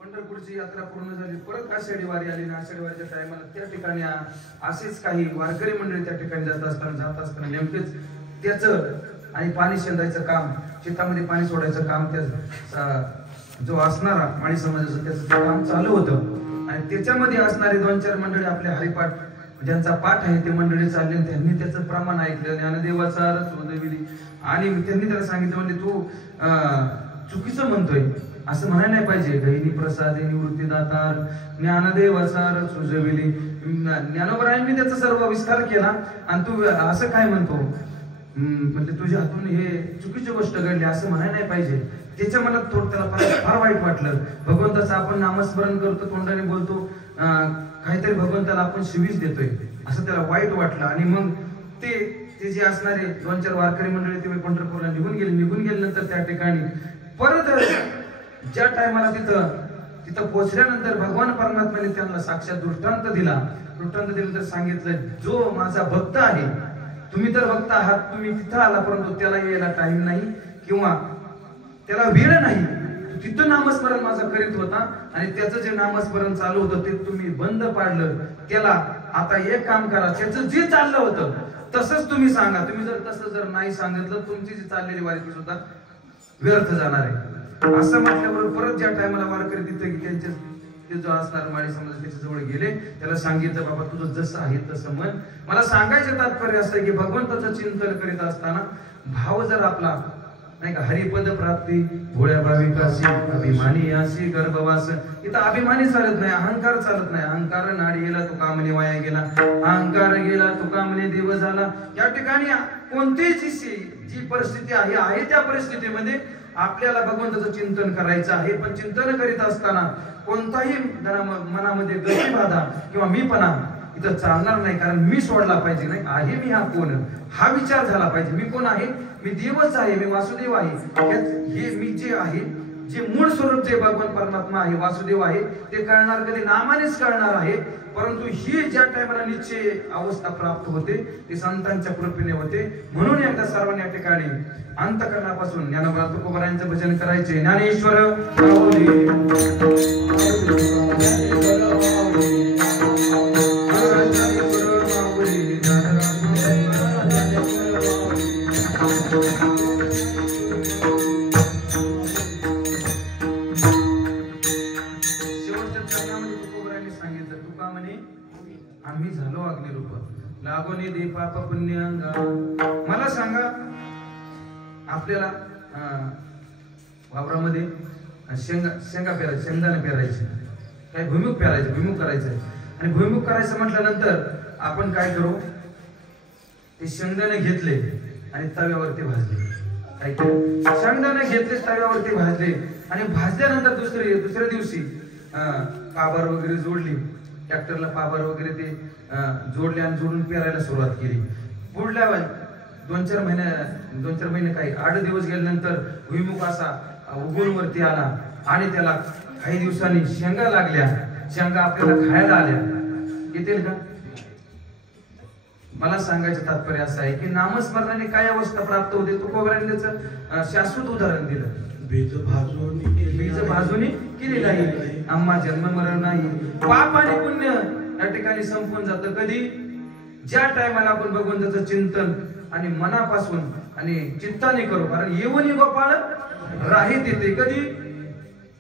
पंढरपूरची यात्रा पूर्ण झाली, परत आषाढी वारी आली, आणि आषाढी वारीच्या टायमाला त्या ठिकाणी असेच काही वारकरी मंडळी त्या ठिकाणी जात असताना नेमकेच त्याचं आणि पाणी शेंदायचं काम, शेतामध्ये पाणी सोडायचं काम, त्या जो असणारा माळी समाजाचं त्याचं ते काम चालू होतं, आणि त्याच्यामध्ये असणारे 2-4 मंडळी आपले हरिपाठ ज्यांचा पाठ आहे ते मंडळी चालले, त्यांनी त्याचं प्रमाण ऐकलं, ज्ञानदेवाचा रस उदविली, आणि त्यांनी त्याला सांगितलं, म्हणजे तू चुकीचं म्हणतोय, असं म्हणायला नाही पाहिजे. गैनी प्रसादे निवृत्ती दातार ज्ञानदेवाचा रस उजविली. ज्ञानोबरायांनी त्याचा सर्व विस्तार केला, आणि तू असं काय म्हणतो, म्हणजे तुझ्या हातून हे चुकीची गोष्ट घडली असं म्हणायला नाही पाहिजे. त्याच्या मनात थोडं त्याला फार वाईट वाटलं. भगवंताचं आपण नामस्मरण करतो, तोंडाने बोलतो, काहीतरी भगवंताला आपण शिवीच देतोय असं त्याला वाईट वाटलं, आणि मग ते जे असणारे 2-4 वारकरी मंडळी ते पंढरपूरला निघून गेल्यानंतर त्या ठिकाणी परत ज्या टायमाला तिथं पोहोचल्यानंतर भगवान परमात्म्याने त्यांना साक्षात दृष्टांत दिला. तर सांगितलं, जो माझा भक्त आहे, तुम्ही तर भक्त आहात, तुम्ही तिथं आला, परंतु त्याला यायला टाइम नाही किंवा त्याला वेळ नाही, तिथं नामस्मरण माझा करीत होता, आणि त्याचं जे नामस्मरण चालू होतं ते तुम्ही बंद पाडलं. त्याला आता एक काम करा, त्याचं जे चाललं होतं तसंच तुम्ही सांगा. तुम्ही जर नाही सांगितलं, तुमची जी चाललेली वारी सुद्धा व्यर्थ जाणार आहे. असं म्हटल्याबरोबर परत ज्या टायमाला वारकरी तिथे ते जो असणार माळी समाज त्याच्या जवळ गेले, त्याला सांगितलं, बाबा तुझं जसं आहे तसं मन. मला सांगायचं तात्पर्य असं की भगवंताचं चिंतन करीत असताना भाव जर आपला, नाही का, हरिपद प्राप्ती भोळ्या भाविकासी अभिमानी अशी गर्भवास. इथं अभिमानी चालत नाही, अहंकार चालत नाही. अहंकार नाडी गेला तो कामने वाया गेला, अहंकार गेला तो कामने देव झाला. या ठिकाणी कोणतीही जी परिस्थिती आहे त्या परिस्थितीमध्ये आपल्याला भगवंताचं चिंतन करायचं आहे. पण चिंतन करीत असताना कोणताही मनामध्ये गतिबाधा किंवा मीपणा इथं चालणार नाही, कारण मी सोडला पाहिजे नाही आहे मी हा कोण हा विचार झाला पाहिजे. मी कोण आहे? मी देवच आहे, मी वासुदेव आहे. हे मी जे आहे, जे मूळ स्वरूप जे भगवान परमात्मा आहे, वासुदेव आहे, ते कळणार कधी नामानेच कळणार आहे. परंतु ही ज्या टाइमला निश्चय अवस्था प्राप्त होते ते संतांच्या कृपेने होते. म्हणून एकदा सर्वांनी या ठिकाणी अंतःकरणापासून ज्ञानोबा तुकोबारायांचं भजन करायचे. ज्ञानेश्वर माऊली, आम्ही झालो अग्निरूप लागोनी दे पाप पुण्यांगा. मला सांगा, आपल्याला वावरामध्ये शेंगा पेरायचे, शेंगदाणे पेरायचे, काय भुईमुग पेरायचे, भुईमुग करायचं. आणि भुईमुग करायचं म्हटल्यानंतर आपण काय करू? ते शेंगदाणे घेतले आणि तव्यावरती भाजले. काय केलं? शेंगदाणे घेतले, तव्यावरती भाजले आणि भाजल्यानंतर दुसऱ्या दिवशी पाबर वगैरे जोडली, ट्रॅक्टरला पाबर वगैरे ते जोडले आणि जोडून पेरायला सुरुवात केली. पुढल्या 2-4 महिने काही 8 दिवस गेल्यानंतर भुईमुग असा उगवून वरती आला आणि त्याला काही दिवसांनी शेंगा लागल्या. शेंगा आपल्याला खायला आल्या. येतील का? मला सांगायचं तात्पर्य असं आहे की नामस्मरणाने काय अवस्था प्राप्त होते. तुकोबारांनी त्याचं शाश्वत उदाहरण दिलं. बीज भाजून केलेलं आहे, आम्हा जन्म मरण नाही. पाप आणि पुण्य या ठिकाणी संपून जातं कधी? ज्या टायमाला आपण बघून त्याचं चिंतन आणि मनापासून आणि चित्ताने करू. कारण येऊन गोपाळ राहीत येते. कधी?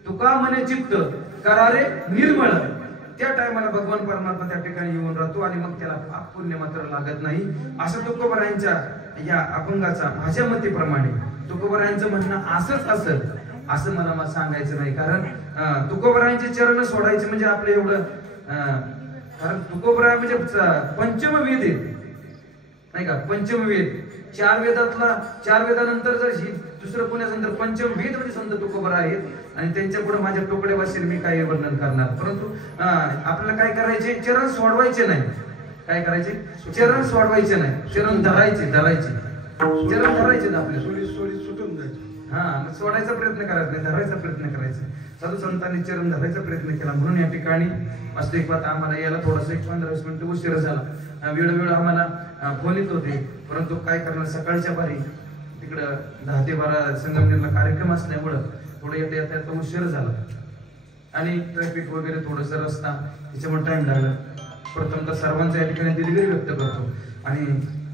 तुका म्हणे चित्त करारे निर्मळ. त्या टायमाला भगवान परमात्मा त्या ठिकाणी येऊन राहतो आणि मग त्याला पाप पुण्य मात्र लागत नाही. असं तुकोबारायांच्या या अभंगाचा माझ्या मतेप्रमाणे तुकोबारायांचं म्हणणं असंच असं असं मला सांगायचं नाही. कारण तुकोबारायांचे चरण सोडायचे म्हणजे आपलं एवढं, कारण तुकोबाराय म्हणजे पंचम वेद आहेत नाही का? पंचम वेद 4 वेदानंतर जर दुसरं कोणाचं तर पंचम वेद म्हणजे संत तुकोबारा आहेत आणि त्यांच्या पुढे माझ्या टोकडे वाचेल मी काय वर्णन करणार. परंतु आपल्याला काय करायचे? चरण सोडवायचे नाही. काय करायचे? चरण सोडवायचे नाही, चरण धरायचे. चरण धरायचे आपले, सुटून जायचे. हा, सोडायचा प्रयत्न करायचा नाही, धरायचा प्रयत्न करायचा. साधू संतांनी चरण धरायचा प्रयत्न केला. म्हणून या ठिकाणी वास्तविकता आम्हाला यायला थोडस 15-20 मिनिटं उशीर झाला. वेळोवेळ आम्हाला फोन येत होते, परंतु काय करणार, सकाळच्या बारी तिकडं 10 ते 12 संगमनेरला कार्यक्रम असल्यामुळं थोडं येता उशीर झाला आणि ट्रॅफिक वगैरे थोडस रस्ता त्याच्यामुळे टाइम लागला. प्रथमतः सर्वांचा या ठिकाणी दिलगिरी व्यक्त करतो आणि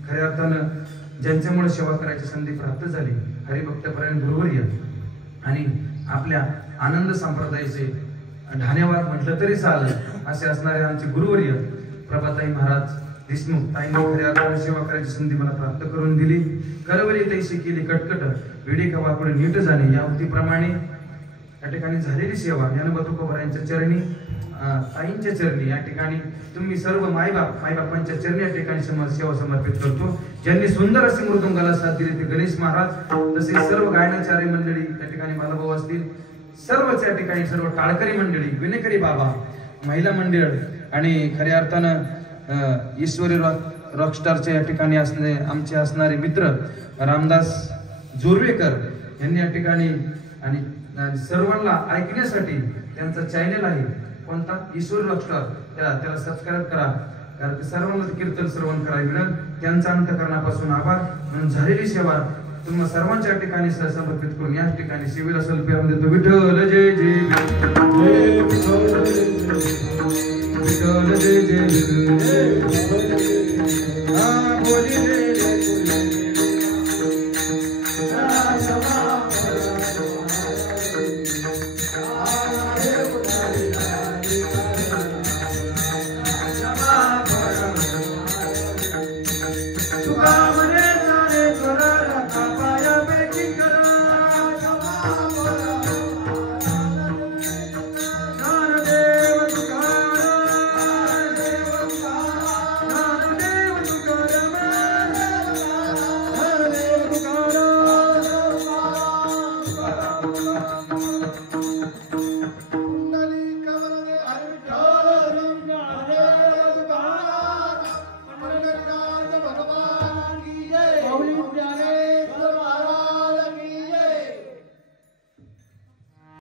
खऱ्या अर्थानं ज्यांच्यामुळे सेवा करायची संधी प्राप्त झाली हरिभक्तपरायण गुरुवर्य आणि आपल्या आनंद संप्रदायाचे ढाणेवार म्हटलं तरी चालेल असे असणारे आमचे गुरुवर्य प्रभाताई महाराज देशमुख ताईंनी खऱ्या अर्थाने सेवा करायची संधी मला प्राप्त करून दिली. करवली तैशी केली कटकट वेडी कवाकडे नीट जाणे या उक्तीप्रमाणे या ठिकाणी झालेली सेवा ज्ञानोबा तुकोबारायांच्या चरणी, ताईंच्या चरणी या ठिकाणी तुम्ही सर्व मायबापांच्या चरणी या ठिकाणी सेवा समर्पित करतो. ज्यांनी सुंदर अशी मृदुंगाला साथ दिली ते गणेश महाराज, तसेच सर्व गायनाचार्य मंडळी या ठिकाणी बालाभाऊ असतील, सर्वच या ठिकाणी सर्व टाळकरी मंडळी, विनेकरी बाबा, महिला मंडळ आणि खऱ्या अर्थानं ईश्वरी रॉकस्टारच्या या ठिकाणी आमचे असणारे मित्र रामदास जोरवेकर यांनी या ठिकाणी आणि सर्वांना ऐकण्यासाठी त्यांचा चॅनल आहे कोणता, ईश्वरी रॉकस्टार, त्याला सबस्क्राईब करा. कारण ते सर्वांना कीर्तन श्रवण करायला त्यांचा अंतःकरणापासून आभार. म्हणून झालेली सेवा तुम्हाला सर्वांच्या ठिकाणी समर्पित करून या ठिकाणी सेवेला सल्पेराम देतो. विठ्ठल जय जय.